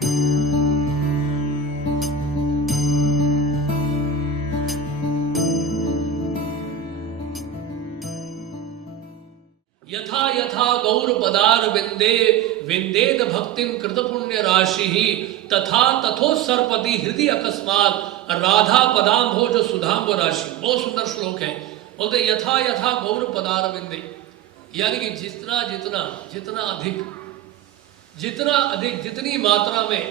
यथा यथा गौर पदार विंदे विंदेद भक्तिम कृत पुण्य राशि ही तथा तथोत्सर्पति हृदय अकस्मात राधा पदाम भो जो सुधाम राशि। बहुत सुंदर श्लोक है। बोलते यथा यथा गौर पदार विंदे, यानी कि जितना जितना जितना अधिक जितनी मात्रा में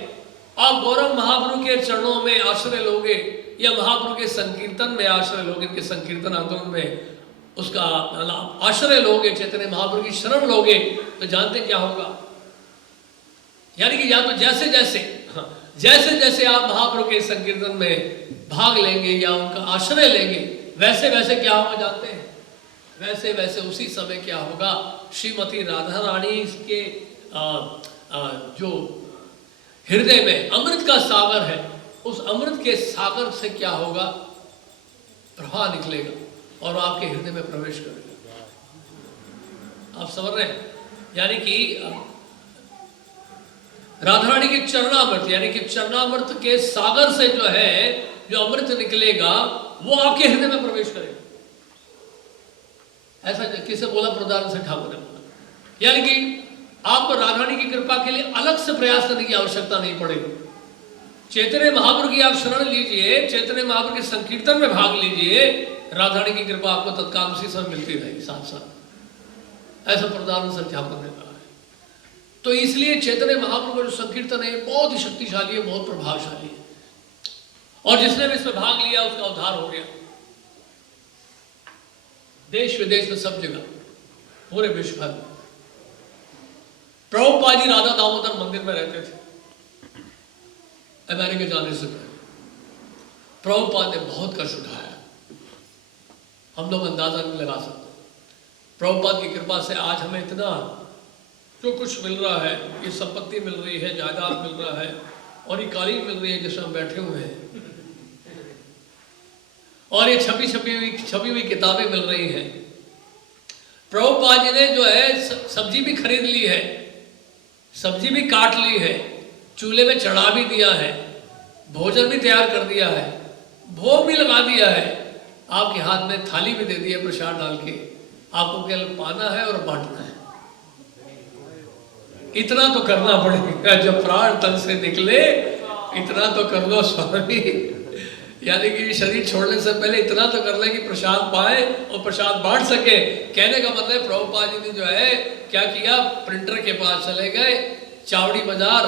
आप गौरव महाप्रभु के चरणों में आश्रय लोगे या महाप्रभु के संकीर्तन में आश्रय लोगे, इनके संकीर्तन आंदोलन में उसका आश्रय लोगे, चैतन्य महाप्रभु की शरण लोगे, तो जानते क्या होगा। यानी कि या तो जैसे जैसे आप महाप्रभु के संकीर्तन में भाग लेंगे या उनका आश्रय लेंगे, वैसे वैसे क्या होगा जानते हैं। वैसे वैसे उसी समय क्या होगा, श्रीमती राधा रानी के जो हृदय में अमृत का सागर है, उस अमृत के सागर से क्या होगा, प्रवाह निकलेगा और आपके हृदय में प्रवेश करेगा। आप समझ रहे हैं। यानी कि राधा रानी के चरणामृत, यानी कि चरणामृत के सागर से जो है जो अमृत निकलेगा वो आपके हृदय में प्रवेश करेगा। ऐसा किसे बोला, प्रदान से ठाकुर ने बोला। यानी कि आपको राधा रानी की कृपा के लिए अलग से प्रयास करने की आवश्यकता नहीं पड़ेगी। चैतन्य महाप्रभु की आप शरण लीजिए, चैतन्य महाप्रभु के संकीर्तन में भाग लीजिए, राधा रानी की कृपा आपको तत्काल उसी समय मिलती रहेगी साथ साथ। ऐसा प्रदान से ठाकुर ने कहा है। तो इसलिए चैतन्य महाप्रभु जो संकीर्तन है बहुत ही शक्तिशाली है, बहुत प्रभावशाली है, और जिसने भी इसमें भाग लिया उसका उद्धार हो गया। देश विदेश में सब जगह, पूरे विश्व भर। प्रभुपाद जी राधा दामोदर मंदिर में रहते थे अमेरिका जाने से पहले। प्रभुपाद ने बहुत कष्ट उठाया, हम लोग अंदाजा नहीं लगा सकते। प्रभुपाद की कृपा से आज हमें इतना जो कुछ मिल रहा है, ये संपत्ति मिल रही है, जायदाद मिल रहा है, और ये कालीन मिल रही है जिसमें हम बैठे हुए हैं, और ये छपी हुई किताबें मिल रही हैं। प्रभुपाद जी ने जो है सब्जी भी खरीद ली है, सब्जी भी काट ली है, चूल्हे में चढ़ा भी दिया है, भोजन भी तैयार कर दिया है, भोग भी लगा दिया है, आपके हाथ में थाली भी दे दी है प्रसाद डाल के, आपको केवल पाना है और बांटना है। इतना तो करना पड़ेगा, जब प्राण तन से निकले इतना तो कर लो स्वामी। यानी कि शरीर छोड़ने से पहले इतना तो कर ले कि प्रसाद पाए और प्रसाद बांट सके। कहने का मतलब प्रभुपाद जी ने जो है क्या किया, प्रिंटर के पास चले गए चावड़ी बाजार,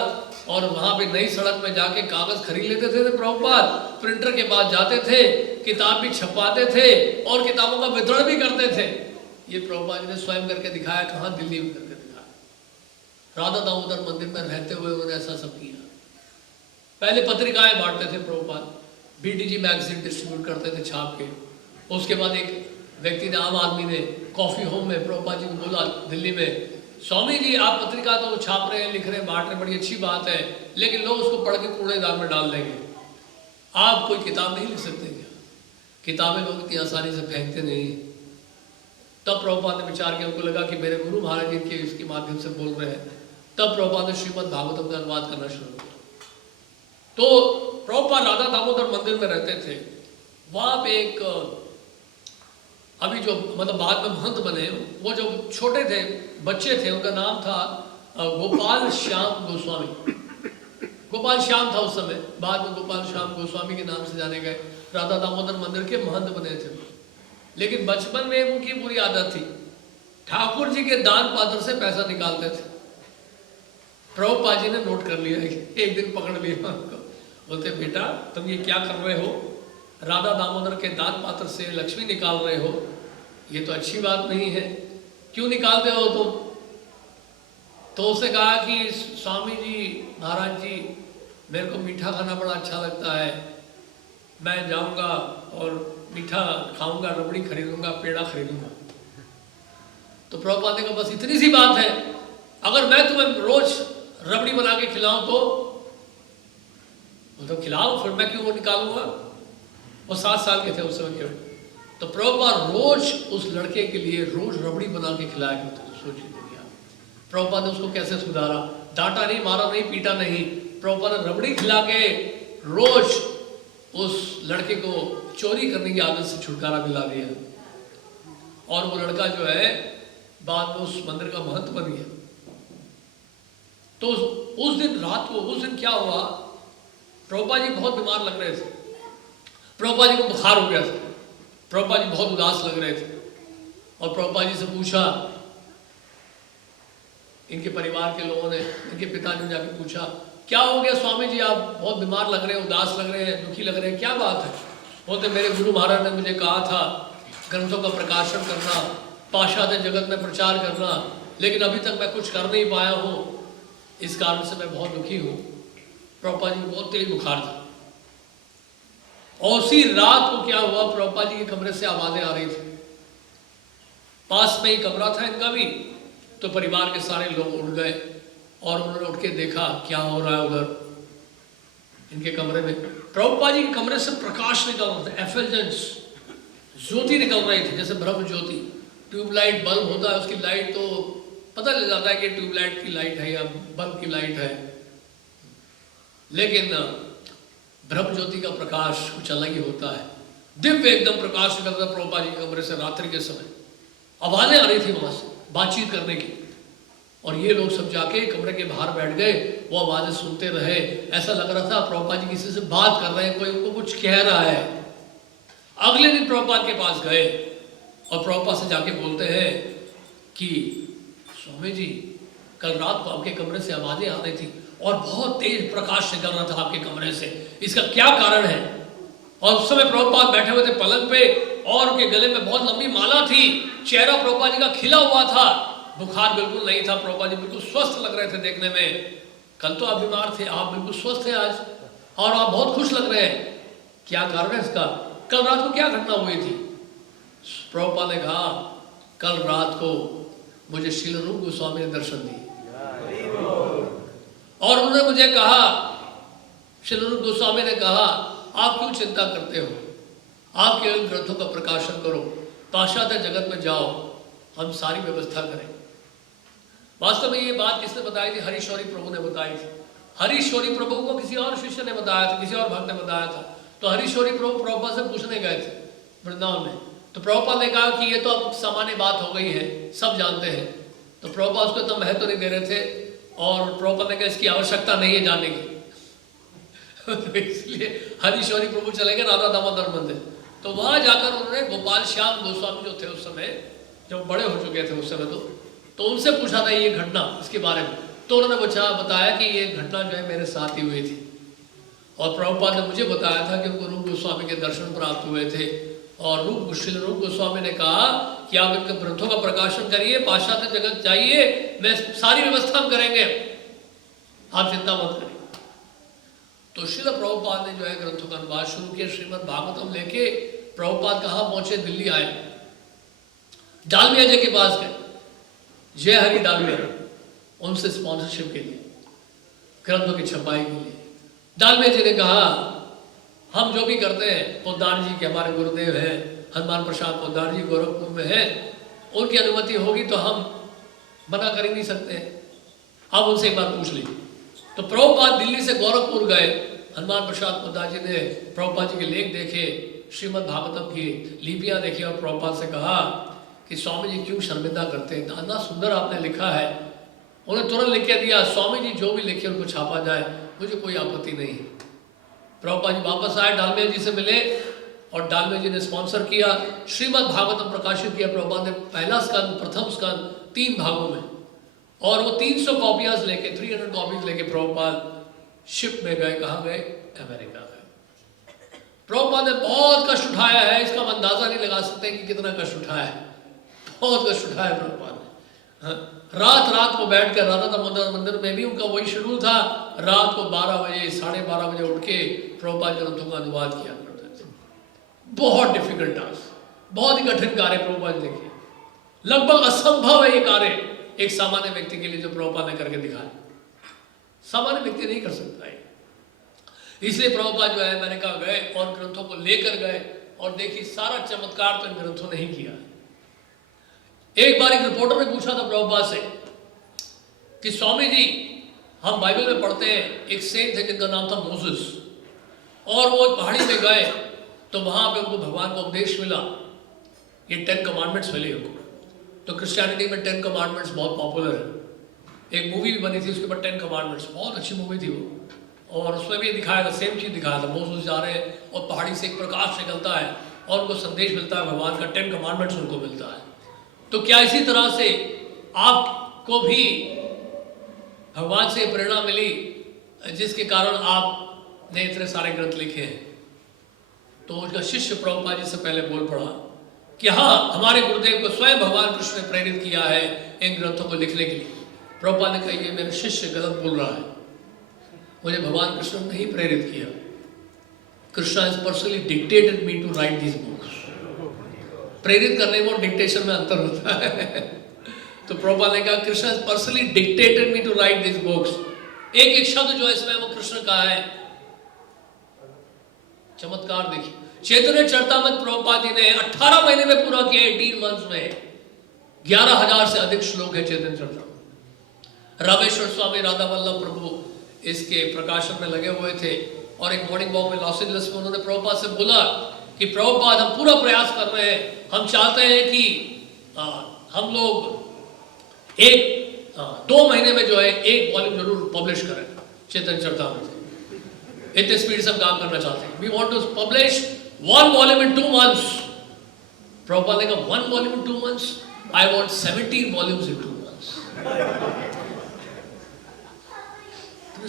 और वहां पे नई सड़क में जाके कागज खरीद लेते थे प्रभुपाद, प्रिंटर के पास जाते थे, किताब भी छपाते थे और किताबों का वितरण भी करते थे। ये प्रभुपाद जी ने स्वयं करके दिखाया। कहाँ? दिल्ली में करके दिखाया। राधा दामोदर मंदिर में रहते हुए उन्होंने ऐसा सब किया। पहले पत्रिकाएं बांटते थे प्रभुपाद, बीटीजी मैगजीन डिस्ट्रीब्यूट करते थे छाप के। उसके बाद एक व्यक्ति ने, आम आदमी ने, कॉफी होम में प्रभुपाद जी को बोला दिल्ली में, स्वामी जी आप पत्रिका तो छाप रहे हैं, लिख रहे हैं, बांट रहे हैं, बड़ी अच्छी बात है, लेकिन लोग उसको पढ़ के कूड़ेदान में डाल देंगे, आप कोई किताब नहीं लिख सकते क्या? किताबें लोग इतनी आसानी से फेंकते नहीं। तब प्रभुपाद ने विचार किया, उनको लगा कि मेरे गुरु महाराज जी के इसके माध्यम से बोल रहे हैं। तब प्रभुपाद ने श्रीमद् भागवतम का अनुवाद करना शुरू किया। तो प्रभुपाद राधा दामोदर मंदिर में रहते थे। वहाँ पे एक अभी जो मतलब बाद में महंत बने, वो जो छोटे थे बच्चे थे, उनका नाम था गोपाल श्याम गोस्वामी। गोपाल श्याम था उस समय, बाद में गोपाल श्याम गोस्वामी के नाम से जाने गए। राधा दामोदर मंदिर के महंत बने थे। लेकिन बचपन में उनकी बुरी आदत थी, ठाकुर जी के दान पात्र से पैसा निकालते थे। प्रभुपाद जी ने नोट कर लिया, एक दिन पकड़ लिया उनको। बोलते बेटा तुम ये क्या कर रहे हो, राधा दामोदर के दान पात्र से लक्ष्मी निकाल रहे हो, ये तो अच्छी बात नहीं है, क्यों निकालते हो तुम? तो उसने कहा कि स्वामी जी महाराज जी मेरे को मीठा खाना बड़ा अच्छा लगता है, मैं जाऊंगा और मीठा खाऊंगा, रबड़ी खरीदूंगा, पेड़ा खरीदूंगा। तो प्रभुपाद ने कहा बस इतनी सी बात है, अगर मैं तुम्हें रोज रबड़ी बना के खिलाऊं तो खिलाओ, फिर मैं क्यों वो निकालूंगा। वो 7 साल के थे उस समय केवल। तो प्रभुपाद रोज उस लड़के के लिए रोज रबड़ी बना के खिलाया करते थे। सोचिए प्रभुपाद ने उसको कैसे सुधारा, डांटा नहीं, मारा नहीं, पीटा नहीं, प्रभुपाद ने रबड़ी खिला के रोज उस लड़के को चोरी करने की आदत से छुटकारा दिला दिया, और वो लड़का जो है बाद में उस मंदिर का महंत बन गया। तो उस दिन रात को, उस दिन क्या हुआ, प्रभुपाद जी बहुत बीमार लग रहे थे, प्रभुपाद जी को बुखार हो गया था, प्रभुपाद जी बहुत उदास लग रहे थे, और प्रभुपाद जी से पूछा, इनके परिवार के लोगों ने, इनके पिता ने जाके पूछा, क्या हो गया स्वामी जी, आप बहुत बीमार लग रहे हैं, उदास लग रहे हैं, दुखी लग रहे हैं, क्या बात है? बोलते मेरे गुरु महाराज ने मुझे कहा था ग्रंथों का प्रकाशन करना, पाश्चात्य जगत में प्रचार करना, लेकिन अभी तक मैं कुछ कर नहीं पाया हूँ, इस कारण से मैं बहुत दुखी हूँ। प्रभुपाद जी को बहुत तेज बुखार था, और उसी रात को क्या हुआ, प्रभुपाद जी के कमरे से आवाजें आ रही थी, पास में ही कमरा था इनका भी, तो परिवार के सारे लोग उठ गए और उन्होंने उठ के देखा क्या हो रहा है उधर इनके कमरे में। प्रभुपाद जी के कमरे से प्रकाश निकल रहा था, एफिल्जेंस, ज्योति निकल रही थी, जैसे ब्रह्म ज्योति। ट्यूबलाइट बल्ब होता है, उसकी लाइट तो पता चल जाता है कि ट्यूबलाइट की लाइट है या बल्ब की लाइट है, लेकिन ब्रह्म ज्योति का प्रकाश कुछ अलग ही होता है, दिव्य एकदम प्रकाश निकलता है प्रभुपाद जी के कमरे से रात्रि के समय। आवाजें आ रही थी वहां से बातचीत करने की, और ये लोग सब जाके कमरे के बाहर बैठ गए, वो आवाजें सुनते रहे। ऐसा लग रहा था प्रभुपाद जी किसी से बात कर रहे हैं, कोई उनको कुछ कह रहा है। अगले दिन प्रभुपाद के पास गए और प्रभुपाद से जाके बोलते हैं कि स्वामी जी, कल रात को आपके कमरे से आवाजें आ रही थी और बहुत तेज प्रकाश निकल रहा था आपके कमरे से, इसका क्या कारण है? और उस समय प्रभुपाद बैठे हुए थे पलंग पे, और उनके गले में बहुत लंबी माला थी, चेहरा प्रभुपाद जी का खिला हुआ था, बुखार बिल्कुल नहीं था, प्रभुपाद जी बिल्कुल स्वस्थ लग रहे थे देखने में। कल तो आप बीमार थे, आप बिल्कुल स्वस्थ हैं आज, और आप बहुत खुश लग रहे हैं, क्या कारण है इसका? कल रात को क्या घटना हुई थी? प्रभुपाद ने कहा, कल रात को मुझे श्रील रूप गोस्वामी ने दर्शन दिए, और उन्होंने मुझे कहा, श्रील रूप गोस्वामी ने कहा, आप क्यों चिंता करते हो, आप केवल ग्रंथों का प्रकाशन करो, पाश्चात्य जगत में जाओ, हम सारी व्यवस्था करें। वास्तव में ये बात किसने बताई थी? हरीश्वरी प्रभु ने बताई थी। हरीश्वरी प्रभु को किसी और शिष्य ने बताया था, किसी और भक्त ने बताया था। तो हरीश्वरी प्रभु प्रभुपाद से पूछने गए थे वृंदावन में, तो प्रभुपाद ने कहा कि ये तो अब सामान्य बात हो गई है, सब जानते हैं। तो प्रभुपाद उसको इतना महत्व नहीं दे रहे थे, और प्रभुपाद ने कहा इसकी आवश्यकता नहीं है जानने की। तो इसलिए हरीश्वरी प्रभु चले गए राधा दामोदर मंदिर। तो वहां जाकर उन्होंने गोपाल श्याम गोस्वामी जो थे उस समय, जब बड़े हो चुके थे उस समय, तो उनसे पूछा था ये घटना, इसके बारे में। तो उन्होंने बताया कि ये घटना जो है मेरे साथ ही हुई थी, और प्रभुपाद ने मुझे बताया था कि उनको रूप गोस्वामी के दर्शन प्राप्त हुए थे, और रूप गोस्वामी ने कहा कि आप इनके ग्रंथों का प्रकाशन करिए, पाश्चात्य जगत जाइए, मैं सारी व्यवस्था हम करेंगे, आप चिंता मत करिए। तो श्रील प्रभुपाद ने जो है ग्रंथों का अनुवाद शुरू किया, श्रीमद् भागवतम लेके। प्रभुपाद कहाँ पहुंचे? दिल्ली आए, डालमिया जी के पास गए, जय हरि डालमिया, उनसे स्पॉन्सरशिप के लिए, ग्रंथों की छपाई के लिए। डालमिया जी ने कहा, हम जो भी करते हैं, पोद्दार जी के हमारे गुरुदेव हैं, हनुमान प्रसाद पोद्दार जी गोरखपुर में हैं, उनकी अनुमति होगी तो हम मना कर ही नहीं सकते हैं, आप उनसे एक बार पूछ लीजिए। तो प्रभुपाद दिल्ली से गोरखपुर गए, हनुमान प्रसाद पोद्दार जी ने प्रभुपाद जी के लेख देखे, श्रीमद् भागवतम की लिपियां देखी, और प्रभुपाद से कहा कि स्वामी जी क्यों शर्मिंदा करते हैं, इतना सुंदर आपने लिखा है। उन्हें तुरंत लिख के दिया, स्वामी जी जो भी लिखे उनको छापा जाए, मुझे कोई आपत्ति नहीं है। प्रभुपाद जी वापस आए, डालमिया जी से मिले, और डालमिया जी ने स्पॉन्सर किया, श्रीमद् भागवतम प्रकाशित किया। प्रभुपाद ने पहला स्कंद, प्रथम स्कंद 3 भागों में, और वो 300 कॉपियां लेके, 300 कॉपीज लेके प्रभुपाद शिप में गए। कहाँ गए? अमेरिका गए। प्रभुपाद ने बहुत कष्ट उठाया है, इसका हम अंदाजा नहीं लगा सकते कि कितना कष्ट उठाया है, बहुत कष्ट उठाया प्रभुपाद ने। रात को बैठ कर, राधा दामोदर मंदिर में भी उनका वही शेड्यूल था, रात को 12 बजे 12:30 बजे उठ के प्रभुपाद ग्रंथों का अनुवाद किया करते थे। बहुत डिफिकल्ट टास्क, बहुत ही कठिन कार्य प्रभुपाद ने किया, लगभग असंभव है ये कार्य एक सामान्य व्यक्ति के लिए, जो प्रभुपाद ने करके दिखाया। सामान्य व्यक्ति नहीं कर सकता है। इसलिए प्रभुपाद जो है अमेरिका गए और ग्रंथों को लेकर गए, और देखिए सारा चमत्कार तो इन ग्रंथों ने ही किया। एक बार एक रिपोर्टर ने पूछा था प्रभुपाद से कि स्वामी जी, हम बाइबल में पढ़ते हैं एक सेंट थे जिनका नाम था मोसेस, और वो पहाड़ी में गए तो वहाँ पे उनको भगवान का उपदेश मिला, ये 10 कमांडमेंट्स मिले उनको। तो क्रिश्चियनिटी में 10 कमांडमेंट्स बहुत पॉपुलर है, एक मूवी भी बनी थी उसके ऊपर 10 कमांडमेंट्स, बहुत अच्छी मूवी थी वो, और उसमें भी दिखाया था, सेम चीज़ दिखाया था, मोसेस जा रहे हैं और पहाड़ी से एक प्रकाश निकलता है और उनको संदेश मिलता है भगवान का, 10 कमांडमेंट्स उनको मिलता है। तो क्या इसी तरह से आपको भी भगवान से प्रेरणा मिली जिसके कारण आपने इतने सारे ग्रंथ लिखे हैं? तो उसका शिष्य प्रभुपाद जी से पहले बोल पड़ा कि हाँ, हमारे गुरुदेव को स्वयं भगवान कृष्ण ने प्रेरित किया है इन ग्रंथों को लिखने के लिए। प्रभुपाद ने कहा ये मेरा शिष्य गलत बोल रहा है, मुझे भगवान कृष्ण ने नहीं प्रेरित किया। Krishna is personally dictated me to write this books. प्रेरित करने में और डिक्टेशन में अंतर होता है। तो प्रभुपाद ने कहा Krishna is personally dictated me to write this books. एक एक शब्द जो है इसमें वो कृष्ण का है। चमत्कार देखिए, चैतन्य चरितामृत प्रभुपाद जी ने 18 महीने में पूरा किया, 18 मंथ्स में 11,000 से अधिक श्लोक है चैतन्य चरितामृत। रामेश्वर स्वामी राधा वल्लभ प्रभु इसके प्रकाशन में लगे हुए थे, और एक मॉर्निंग वॉक में लॉस एंजलिस में उन्होंने प्रभुपाद से बोला कि प्रभुपाद हम पूरा प्रयास कर रहे हैं, हम चाहते हैं कि हम लोग 2 महीने में जो है एक वॉल्यूम जरूर पब्लिश करें चैतन्य चरितामृत। इतने स्पीड से हम काम करना चाहते हैं। We want to publish 1 volume in 2 months. Prabhupada ने कहा 1 volume in 2 months, I want 17 volumes in 2 months.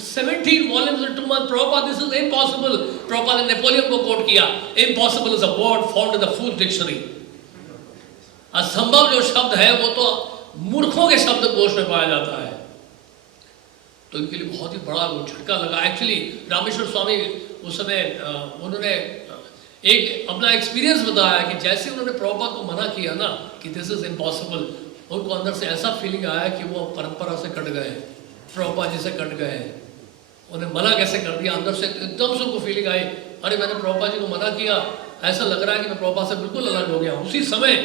17 volumes in 2 months. Prabhupada this is impossible. Prabhupada ने नेपोलियन को कोट किया, impossible is a word found in the fool dictionary. असंभव जो शब्द है वो तो मूर्खों के शब्दकोश में पाया जाता है। तो इनके लिए बहुत ही बड़ा वो झटका लगा। एक्चुअली रामेश्वर स्वामी उस समय उन्होंने एक अपना एक्सपीरियंस बताया कि जैसे उन्होंने प्रभुपाद को मना किया ना कि दिस इज इम्पॉसिबल, उनको अंदर से ऐसा फीलिंग आया कि वो परंपरा से कट गए, प्रभुपाद जी से कट गए। उन्हें मना कैसे कर दिया, अंदर से एकदम से उनको फीलिंग आई, अरे मैंने प्रभुपाद जी को मना किया, ऐसा लग रहा है कि मैं प्रभुपाद से बिल्कुल अलग हो गया उसी समय।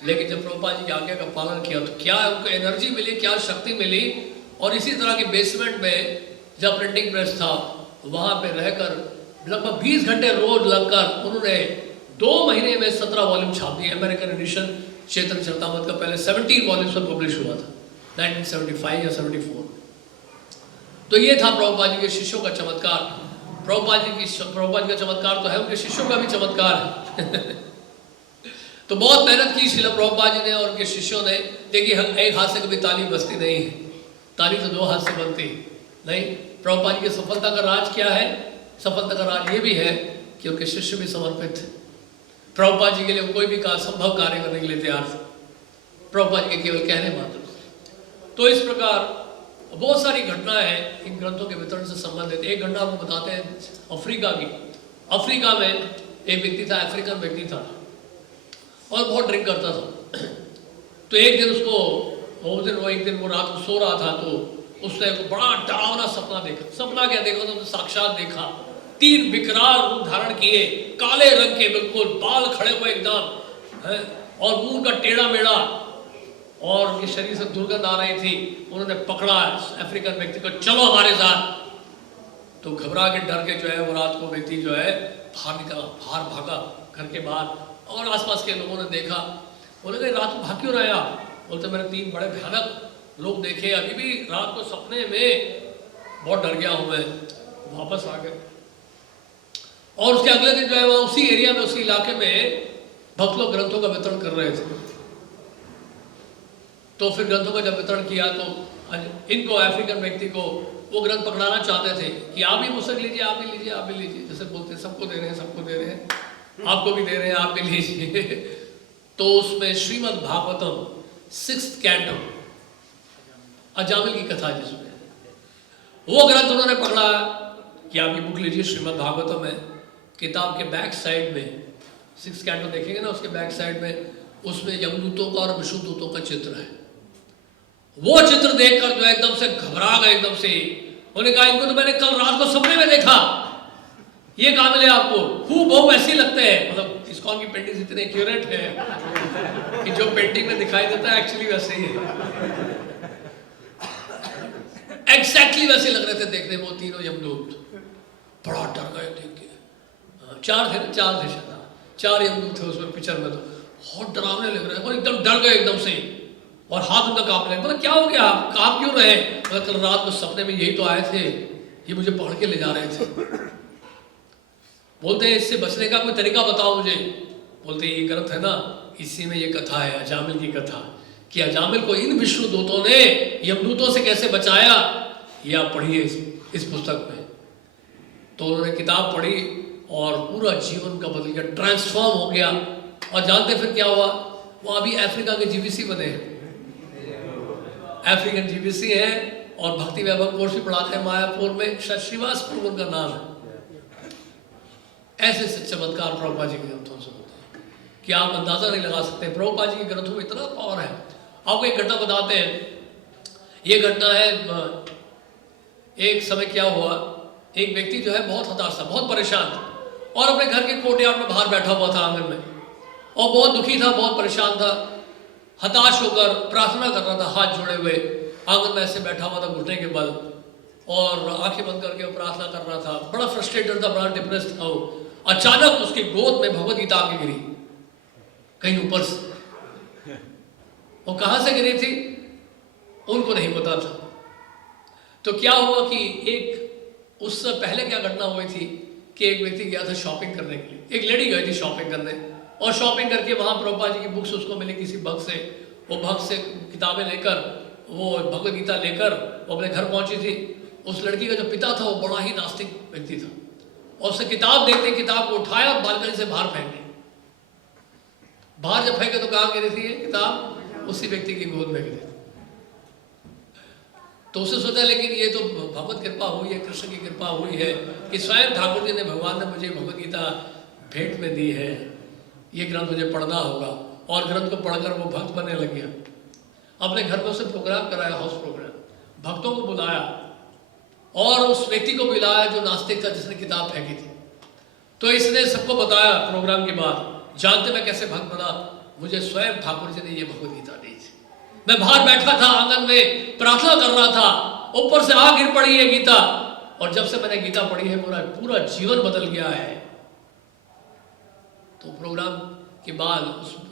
लेकिन जब प्रभुपाद जी की आज्ञा का पालन किया तो क्या उनको एनर्जी मिली, क्या शक्ति मिली। और इसी तरह के बेसमेंट में जब प्रिंटिंग प्रेस था वहाँ पे रहकर लगभग 20 घंटे रोज लगकर उन्होंने 2 महीने में 17 वॉल्यूम छाप दिए। अमेरिकन एडिशन चैतन्य चरितामृत का पहले 17 वॉल्यूम्स में पब्लिश हुआ था 1975 या 74। तो ये था प्रभुपाद जी के शिष्यों का चमत्कार। प्रभुपाद जी का चमत्कार तो है, उनके शिष्यों का भी चमत्कार है। तो बहुत मेहनत की शिला प्रभुपाद जी ने और उनके शिष्यों ने। देखिए एक हाथ से कभी ताली बजती नहीं है, ताली तो 2 हाथ से बनती नहीं। प्रभुपाद जी की सफलता का राज क्या है? सफलता का राज ये भी है कि उनके शिष्य भी समर्पित थे प्रभुपाद जी के लिए, कोई भी संभव कार्य करने के लिए तैयार थे प्रभुपाद जी के केवल कहने मात्र। तो इस प्रकार बहुत सारी घटनाएं हैं इन ग्रंथों के वितरण से संबंधित। एक घटना आपको बताते हैं अफ्रीका की। अफ्रीका में एक व्यक्ति था, अफ्रीकन व्यक्ति था, और बहुत ड्रिंक करता था। तो एक दिन वो रात को सो रहा था तो उसने एक बड़ा डरावना सपना देखा। सपना क्या देखा? तो साक्षात देखा 3 विकराल रूप धारण किए, काले रंग के, बिल्कुल बाल खड़े हुए एकदम, और मुंह का टेढ़ा मेढ़ा, और उनके शरीर से दुर्गंध आ रही थी। उन्होंने पकड़ा अफ्रीकन व्यक्ति को, चलो हमारे साथ। तो घबरा के डर के जो है वो रात को व्यक्ति जो है बाहर भागा घर के बाहर, और आसपास के लोगों ने देखा। बोले कि रात को भाग क्यों रहे आप? बोलते मैंने 3 बड़े भयानक लोग देखे, अभी भी रात को सपने में बहुत डर गया हूं मैं। वापस आ गए, और उसके अगले दिन जो है वह उसी एरिया में, उसी इलाके में भक्त लोग ग्रंथों का वितरण कर रहे थे। तो फिर ग्रंथों का जब वितरण किया तो इनको, अफ्रीकन व्यक्ति को, वो ग्रंथ पकड़ाना चाहते थे कि आप भी मुझसे लीजिए, आप भी लीजिए, आप भी लीजिए, जैसे बोलते सबको दे रहे हैं, सबको दे रहे हैं, आपको भी दे रहे हैं, आप भी लीजिए। तो उसमें श्रीमद् भागवतम 6th कैंटो, अजामिल की कथा, जिसमें वो ग्रंथ उन्होंने पकड़ा कि आप ये बुक लीजिए, श्रीमद् भागवतम है। किताब के बैक साइड में 6th कैंटो देखेंगे ना, उसके बैक साइड में उसमें यमदूतों का और विष्णुदूतों का चित्र है। वो चित्र देखकर जो एकदम से घबरा गए, एकदम से उन्होंने कहा इनको तो मैंने कल रात को सपने में देखा, ये कहाँ मिले आपको? हूबहू ऐसे ही लगते हैं। मतलब इस्कॉन की पेंटिंग इतने एक्यूरेट है कि जो पेंटिंग में दिखाई देता है एक्चुअली वैसे ही है। एग्जैक्टली वैसे लग रहे थे देखने में वो तीनों यमदूत। बड़ा डर गए देख के। चार थे शायद, 4 यमदूत थे उसमें पिक्चर में, तो बहुत डरावने लग रहे हैं और एकदम डर गए एकदम से, और हाथ उनका कांपने लगे। क्या हो गया, आप कांप क्यों रहे? कल रात को सपने में यही तो आए थे, ये मुझे पकड़ के ले जा रहे थे। बोलते हैं इससे बचने का कोई तरीका बताओ मुझे। बोलते हैं ये ग्रंथ है ना, इसी में ये कथा है, अजामिल की कथा, कि अजामिल को इन विष्णु दूतों ने यमदूतों से कैसे बचाया, ये आप पढ़िए इस पुस्तक में। तो उन्होंने किताब पढ़ी और पूरा जीवन का बदल गया, ट्रांसफॉर्म हो गया। और जानते फिर क्या हुआ, वो अभी अफ्रीका के जीबीसी बने हैं, अफ्रीकन जीबीसी है, और भक्ति वैभव कोर्स भी पढ़ाते हैं मायापुर में, श्रीवास्तव उनका नाम है। ऐसे चमत्कार प्रभुपाद जी के ग्रंथों से होते हैं कि आप अंदाजा नहीं लगा सकते। प्रभुपाद जी के ग्रंथों में इतना पावर है। आपको एक घटना बताते हैं। ये घटना है, एक समय क्या हुआ, एक व्यक्ति जो है बहुत हताश था, बहुत परेशान था, और अपने घर के कोर्टयार्ड में बाहर बैठा हुआ था आंगन में, और बहुत दुखी था, बहुत परेशान था, हताश होकर प्रार्थना कर रहा था, हाथ जोड़े हुए आंगन में ऐसे बैठा हुआ था घुटने के बल, और आंखें बंद करके वो प्रार्थना कर रहा था। बड़ा फ्रस्ट्रेटेड था, बड़ा डिप्रेस था वो। अचानक उसकी गोद में भगवत गीता आके गिरी कहीं ऊपर से। वो कहां से गिरी थी उनको नहीं पता था। तो क्या हुआ कि एक उससे पहले क्या घटना हुई थी कि एक व्यक्ति गया था शॉपिंग करने के लिए, एक लेडी गई थी शॉपिंग करने, और शॉपिंग करके वहां प्रभुपाद जी की बुक्स उसको मिली किसी भक्त से। वो भक्त से किताबें लेकर, वो भगवत गीता लेकर वो अपने घर पहुंची थी। उस लड़की का जो पिता था वो बड़ा ही नास्तिक व्यक्ति था, और उससे किताब देखते किताब को उठाया और बालकनी से बाहर फेंक दी। बाहर जब फेंके तो कहाँ गिरी थी ये किताब? उसी व्यक्ति की गोद में गिरी थी। तो उसे सोचा लेकिन ये तो भगवत कृपा हुई है, कृष्ण की कृपा हुई है कि स्वयं ठाकुर जी ने, भगवान ने मुझे भगवत गीता भेंट में दी है, ये ग्रंथ मुझे पढ़ना होगा। और ग्रंथ को पढ़कर वो भक्त बनने लग गया। अपने घर में उसे प्रोग्राम कराया, हाउस प्रोग्राम, भक्तों को बुलाया और उस व्यक्ति को बुलाया जो नास्तिक था, जिसने किताब फेंकी थी। तो इसने सबको बताया प्रोग्राम के बाद, जानते मैं कैसे भक्त बना? मुझे स्वयं ठाकुर जी ने ये भगवत गीता दी थी। मैं बाहर बैठा था आंगन में, प्रार्थना कर रहा था, ऊपर से आ गिर पड़ी है गीता, और जब से मैंने गीता पढ़ी है पूरा जीवन बदल गया है। तो प्रोग्राम के बाद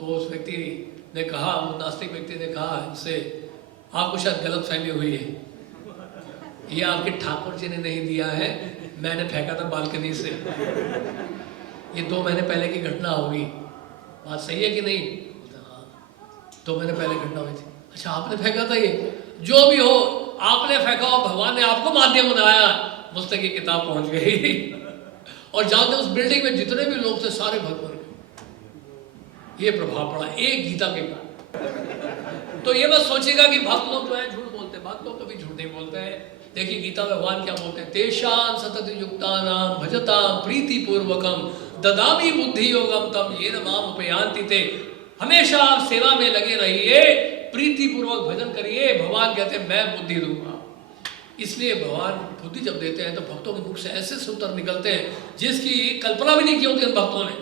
उस व्यक्ति ने कहा, वो नास्तिक व्यक्ति ने कहा इनसे, आपको शायद गलत फहमी हुई है, ये आपके ठाकुर जी ने नहीं दिया है, मैंने फेंका था बालकनी से, ये 2 महीने पहले की घटना होगी। बात सही है कि नहीं? हाँ, 2 महीने पहले घटना हुई थी। अच्छा, आपने फेंका था? ये जो भी हो, आपने फेंका हो, भगवान ने आपको माध्यम बनाया, मुझ तक ये किताब पहुंच गई। और जानते उस बिल्डिंग में जितने भी लोग थे सारे भगवान, ये प्रभाव पड़ा एक गीता के कारण। तो ये मत सोचिएगा कि भक्त लोग जो है झूठ बोलते हैं, भक्त लोग कभी झूठ नहीं बोलते हैं। देखिए गीता में भगवान क्या बोलते हैं, तेषां सतत युक्तानां भजतां प्रीति पूर्वकम ददामि बुद्धि योगम तम येन माम उपयान्ति ते। हमेशा आप सेवा में लगे रहिए, प्रीति पूर्वक भजन करिए। भगवान कहते हैं मैं बुद्धि दूंगा। इसलिए भगवान बुद्धि जब देते हैं तो भक्तों के मुख से ऐसे सूत्र निकलते हैं जिसकी कल्पना भी नहीं की होती उन भक्तों ने।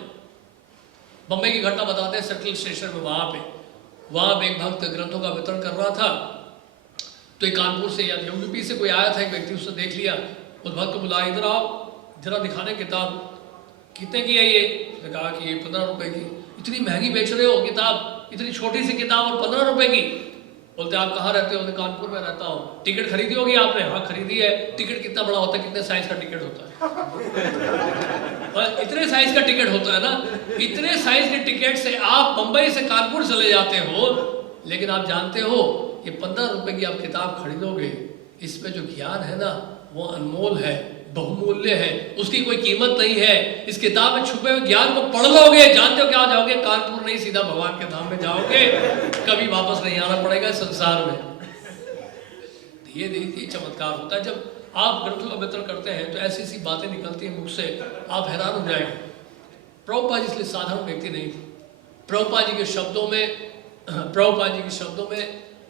बम्बई की घटना बताते हैं, सेंट्रल स्टेशन में, वहां पे एक भक्त ग्रंथों का वितरण कर रहा था। तो एक कानपुर से या यूपी से कोई आया था एक व्यक्ति, उसने देख लिया, उस भक्त को बुलाया, इधर आओ जरा दिखाने किताब, कितने की है ये? उसने कहा कि ये 15 रुपए की। इतनी महंगी बेच रहे हो किताब, इतनी छोटी सी किताब और 15 रुपए की? बोलते आप कहाँ रहते हो? कानपुर में रहता हूँ। टिकट खरीदी होगी आपने? हाँ खरीदी है। टिकट कितना बड़ा होता है, कितने साइज का टिकट होता है? इतने साइज का टिकट होता है ना। इतने साइज के टिकट से आप बंबई से कानपुर चले जाते हो, लेकिन आप जानते हो ये 15 रुपए की आप किताब खरीदोगे, इसमें जो ज्ञान है ना वो अनमोल है, बहुमूल्य है, उसकी कोई कीमत नहीं है। इस किताब में छुपे हुए ज्ञान को पढ़ लोगे, जानते हो क्या हो जाओगे? कानपुर नहीं, सीधा भगवान के धाम में जाओगे, कभी वापस नहीं आना पड़ेगा संसार में। ये चमत्कार होता है जब आप ग्रंथों का वितरण करते हैं, तो ऐसी ऐसी बातें निकलती हैं मुख से, आप हैरान हो जाएंगे। प्रभुपाद जी इसलिए साधारण व्यक्ति नहीं थे। प्रभुपाद जी के शब्दों में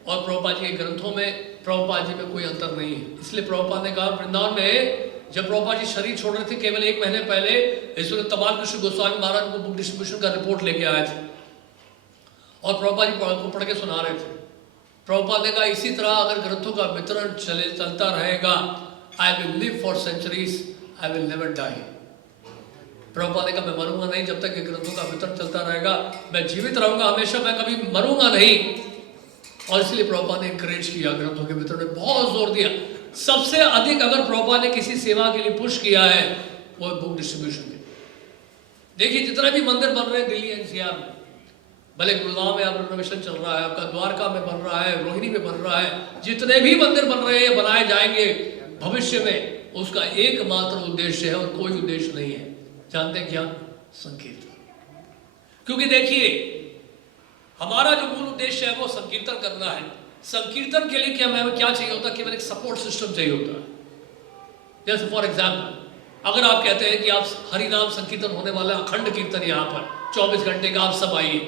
और प्रभुपाद जी के ग्रंथों में प्रभुपाद जी में कोई अंतर नहीं है। इसलिए प्रभुपाद ने कहा, वृंदावन में जब प्रभुपाद जी शरीर छोड़ रहे थे, केवल 1 महीने पहले ईश्वर तमाल कृष्ण गोस्वामी महाराज को बुक डिस्ट्रीब्यूशन का रिपोर्ट लेके आए थे, और प्रभुपाद जी को पढ़ के सुना रहे थे। प्रभुपाद ने कहा इसी तरह अगर ग्रंथों का वितरण चलता रहेगा, I will live for centuries, I will never die. Prabhupada ने कहा मैं मरूंगा नहीं जब तक ये ग्रंथों का वितरण चलता रहेगा, मैं जीवित रहूंगा हमेशा, मैं कभी मरूंगा नहीं। और इसलिए प्रभुपाद ने इंकरेज किया, ग्रंथों के वितरण में बहुत जोर दिया। सबसे अधिक अगर प्रभुपाद ने किसी सेवा के लिए पुश किया है वो बुक डिस्ट्रीब्यूशन के। देखिए जितने भी मंदिर बन रहे हैं दिल्ली एनसीआर में, भले गुड़गांव में अब रिनोवेशन चल रहा है, आपका द्वारका में बन रहा है, रोहिणी में बन रहा है, जितने भी मंदिर बन रहे हैं बनाए जाएंगे भविष्य में, उसका एकमात्र उद्देश्य है और कोई उद्देश्य नहीं है, जानते हैं क्या? संकीर्तन। क्योंकि देखिए हमारा जो मूल उद्देश्य है वो संकीर्तन करना है। संकीर्तन के लिए हमें क्या चाहिए होता है? केवल एक सपोर्ट सिस्टम चाहिए होता है। जैसे फॉर एग्जाम्पल अगर आप कहते हैं कि आप हरि नाम संकीर्तन होने वाला अखंड कीर्तन यहाँ पर 24 घंटे का, आप सब आइए,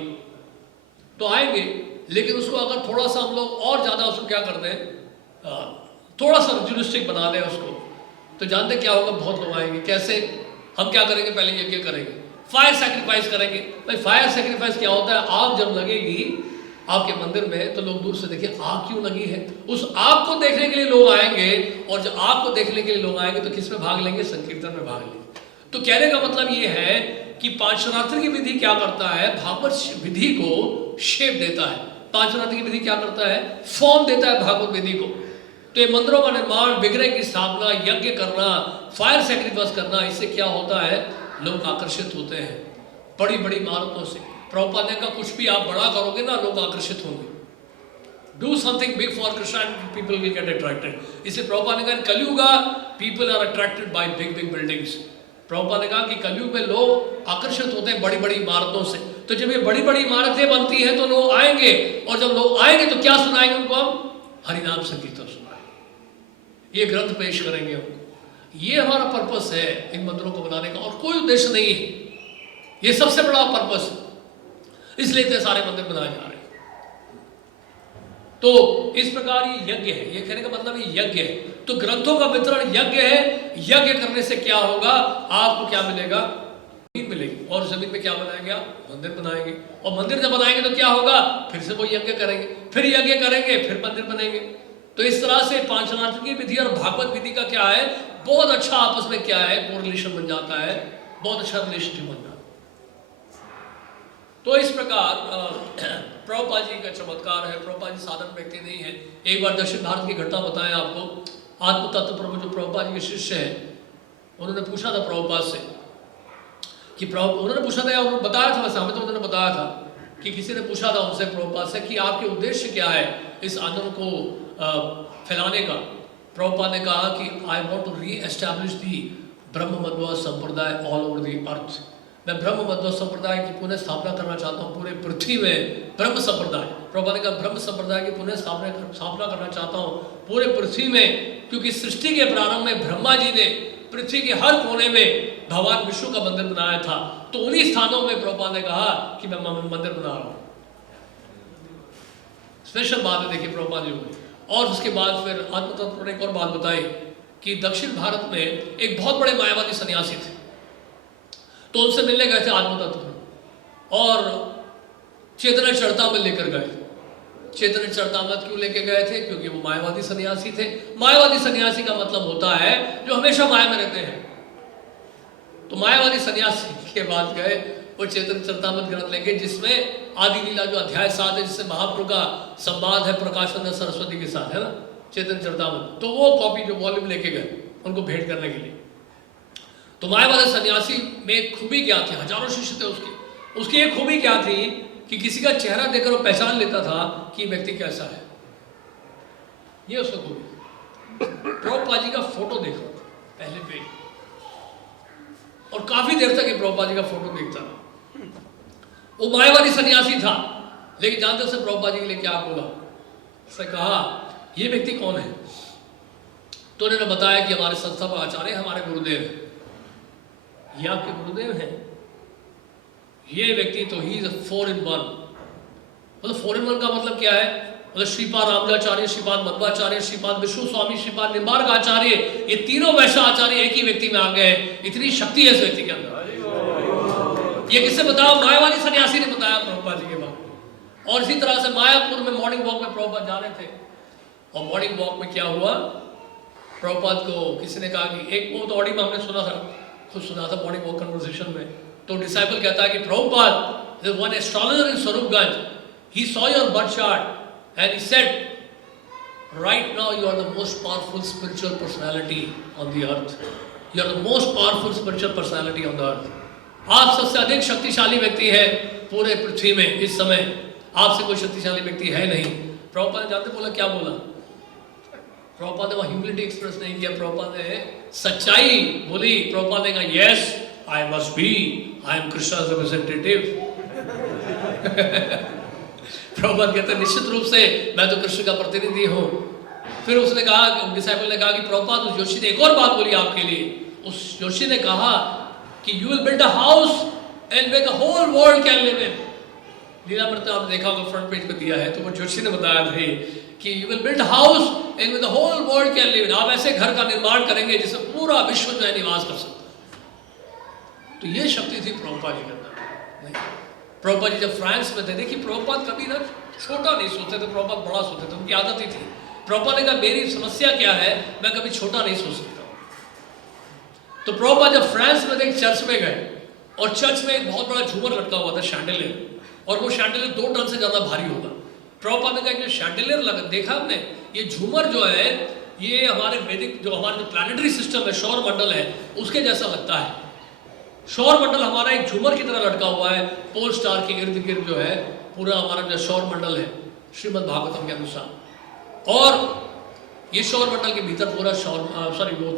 तो आएंगे, लेकिन उसको अगर थोड़ा सा हम लोग और ज़्यादा उसको क्या कर दें, थोड़ा सा रिजुलिस्टिक बना दें उसको, तो जानते क्या होगा? बहुत लोग आएंगे। कैसे? हम क्या करेंगे? पहले यज्ञ करेंगे, फायर सैक्रिफाइस करेंगे। भाई फायर सैक्रिफाइस क्या होता है? आग जब लगेगी आपके मंदिर में तो लोग दूर से देखिए आग क्यों लगी है, उस आग को देखने के लिए लोग आएंगे, और जब आग को देखने के लिए लोग आएंगे तो किस में भाग लेंगे? संकीर्तन में भाग लेंगे। तो कहने का मतलब ये है कि पांचरात्र की विधि क्या करता है? भागवत विधि को शेप देता है। पांचरात्र की विधि क्या करता है? फॉर्म देता है भागवत विधि को। तो ये मंदिरों का निर्माण, विग्रह की स्थापना, यज्ञ करना, फायर सैक्रिफाइस करना, इससे क्या होता है? लोग आकर्षित होते हैं बड़ी बड़ी इमारतों से। प्रभुपाद ने कहा कुछ भी आप बड़ा करोगे ना, लोग आकर्षित होंगे। Do something big for Krishna and people will get attracted. इसलिए प्रभुपाद ने कहा Kalyug people are attracted by big big buildings. Prabhupada ने कहा कि कलयुग में लोग आकर्षित होते हैं बड़ी बड़ी इमारतों से। तो जब ये बड़ी बड़ी इमारतें बनती हैं तो लोग आएंगे, और जब लोग आएंगे तो क्या सुनाएंगे उनको? हम हरिनाम संकीर्तन सुनाएंगे, ये ग्रंथ पेश करेंगे उनको। ये हमारा पर्पस है इन मंदिरों को बनाने का, और कोई उद्देश्य नहीं है। ये सबसे बड़ा पर्पस है, इसलिए इतने सारे मंदिर बनाए जा रहे हैं। तो इस प्रकार ये यज्ञ है। ये कहने का मतलब ये यज्ञ है। तो ग्रंथों का वितरण यज्ञ है। यज्ञ करने से क्या होगा? आपको क्या मिलेगा? जमीन मिलेगी, और जमीन में क्या बनाएंगे? आप मंदिर बनाएंगे, और मंदिर जब बनाएंगे तो क्या होगा? फिर से वो यज्ञ करेंगे, फिर यज्ञ करेंगे, फिर मंदिर बनेंगे। तो इस तरह से पांचरात्र की विधि और भागवत विधि का क्या है? बहुत अच्छा आपस में क्या है? कोरिलेशन बन जाता है, बहुत अच्छा रिलेशनशिप बन जाता है। तो इस प्रकार प्रभुपाद जी का चमत्कार है। प्रभुपाद जी साधारण व्यक्ति नहीं है। एक बार दक्षिण भारत की घटना बताएं आपको। आत्म तत्व प्रभु जो प्रभुपाद जी के शिष्य हैं, उन्होंने पूछा था प्रभुपाद से कि उन्होंने पूछा था, या उन्होंने बताया था, वैसे हमें तो उन्होंने बताया था कि किसी ने पूछा था उनसे प्रभुपाद से कि आपके उद्देश्य क्या है इस आंदोलन को फैलाने का। प्रभुपाद ने कहा कि I want to reestablish the Brahma Madhva संप्रदाय ऑल ओवर दी अर्थ। मैं ब्रह्म मध्व संप्रदाय की पुनः स्थापना करना चाहता हूँ पूरे पृथ्वी में। ब्रह्म संप्रदाय, प्रभुपाद ने कहा ब्रह्म संप्रदाय की पुनः स्थापना करना चाहता हूँ पूरे पृथ्वी में, क्योंकि सृष्टि के प्रारंभ में ब्रह्मा जी ने पृथ्वी के हर कोने में भगवान विष्णु का मंदिर बनाया था। तो उन्हीं स्थानों में प्रभुपाद ने कहा कि मैं मंदिर बना रहा हूँ। स्पेशल बात है देखिए प्रभुपाद जी को। और उसके बाद फिर आत्मतत्व ने एक और बात बताई कि दक्षिण भारत में एक बहुत बड़े मायावादी सन्यासी थे, तो उनसे मिलने गए थे आत्मतत्व, और चेतना चरतामृत लेकर गए। चेतना चरतामृत क्यों लेके गए थे? क्योंकि वो मायावादी सन्यासी थे। मायावादी सन्यासी का मतलब होता है जो हमेशा माया में रहते हैं। तो मायावादी सन्यासी के बाद गए वो चेतन चरतामृत ग्रंथ लेके, जिसमें आदि लीला जो अध्याय 7 है, जिससे महाप्रभु का संवाद है प्रकाशानंद सरस्वती के साथ, है ना, चेतन चरतामृत। तो वो कॉपी जो वॉल्यूम लेके गए उनको भेंट करने के लिए। तो मायावादी सन्यासी में खूबी क्या थी? हजारों शिष्य थे उसके। उसकी एक खूबी क्या थी कि किसी का चेहरा देखकर वो पहचान लेता था कि व्यक्ति कैसा है। ये उसका खूबी। प्रभुपाद जी का फोटो देखो पहले पे, और काफी देर तक ये प्रभुपाद जी का फोटो देखता रहा। वो मायावादी सन्यासी था, लेकिन जानते उसे प्रभुपाद जी के लिए क्या बोला? उसने कहा ये व्यक्ति कौन है? तो उन्होंने बताया कि हमारे संस्था पर आचार्य हमारे गुरुदेव हैं। ये आपके गुरुदेव हैं? ये व्यक्ति तो ही 4 in 1। मतलब 4 in 1 का मतलब क्या है? मतलब श्रीपाद रामजाचार्य, श्रीपाद मध्वाचार्य, श्रीपाद विष्णु स्वामी, श्रीपाद निम्बार्क आचार्य, ये तीनों वैश्य आचार्य एक ही व्यक्ति में आ गए। इतनी शक्ति है इस व्यक्ति के अंदर। ये किससे बताया? मायावादी सन्यासी ने बताया प्रभुपाद जी के बारे में। और इसी तरह से मायापुर में मॉर्निंग वॉक में प्रभुपाद जा रहे थे, और मॉर्निंग वॉक में क्या हुआ, प्रभुपाद को किसी ने कहा कि एक, वो तो ऑडियो में हमने सुना था, खुद सुना था मॉर्निंग वॉक कन्वर्सेशन में, तो डिसाइपल कहता है कि Prabhupada, one astrologer in Swaroopganj, he saw your birth chart and he said, right now you are the most powerful spiritual personality on the earth. You are the most powerful spiritual personality on the earth. आप सबसे अधिक शक्तिशाली व्यक्ति है पूरे पृथ्वी में इस समय, आपसे कोई शक्तिशाली व्यक्ति है नहीं। प्रभुपाद ने जानते बोला क्या बोला? प्रभुपाद ने वहाँ ह्यूमिलिटी एक्सप्रेस नहीं किया, प्रभुपाद ने सच्चाई बोली। प्रभुपाद ने कहा yes I must be, I am Krishna's representative. Prabhupada कहते हैं निश्चित रूप से मैं तो कृष्ण का प्रतिनिधि हूँ। फिर उसने कहा, डिसाइपल ने कहा कि प्रभुपाद, उस जोशी ने एक और बात बोली आपके लिए। उस जोशी ने कहा कि you will build a house and make a whole world can live in. Lilamrita आपने देखा होगा, फ्रंट पेज पे दिया है, तो वो जोशी ने बताया था कि you will build house and with the whole world can live in. आप ऐसे घर का निर्माण करेंगे जिसमें पूरा विश्व जो है निवास कर सकता है। तो ये शक्ति थी प्रभुपाद जी के अंदर। प्रभुपाद जी जब फ्रांस में थे, देखिए प्रभुपाद कभी ना छोटा नहीं सोचते थे, प्रभुपाद बड़ा सोचते थे, उनकी आदत ही थी। प्रभुपाद ने कहा मेरी समस्या क्या है, मैं कभी छोटा नहीं सोच सकता। तो प्रभुपाद जब फ्रांस में एक चर्च में गए, और चर्च में एक बहुत बड़ा झूमर लटका हुआ था, शैंडलियर, और वो शैंडलियर 2 टन से ज्यादा भारी होगा। प्रभुपाद ने कहा कि शैंडलियर देखा हमने, ये झूमर जो है ये हमारे वैदिक जो हमारा जो प्लैनेटरी सिस्टम है, सौर मंडल है, उसके जैसा लगता है। सौर मंडल हमारा एक झूमर की तरह लटका हुआ है, पोल स्टार के इर्द गिर्द जो है पूरा हमारा जो सौर मंडल है श्रीमद् भागवतम के अनुसार। और ये सौर मंडल के भीतर पूरा वो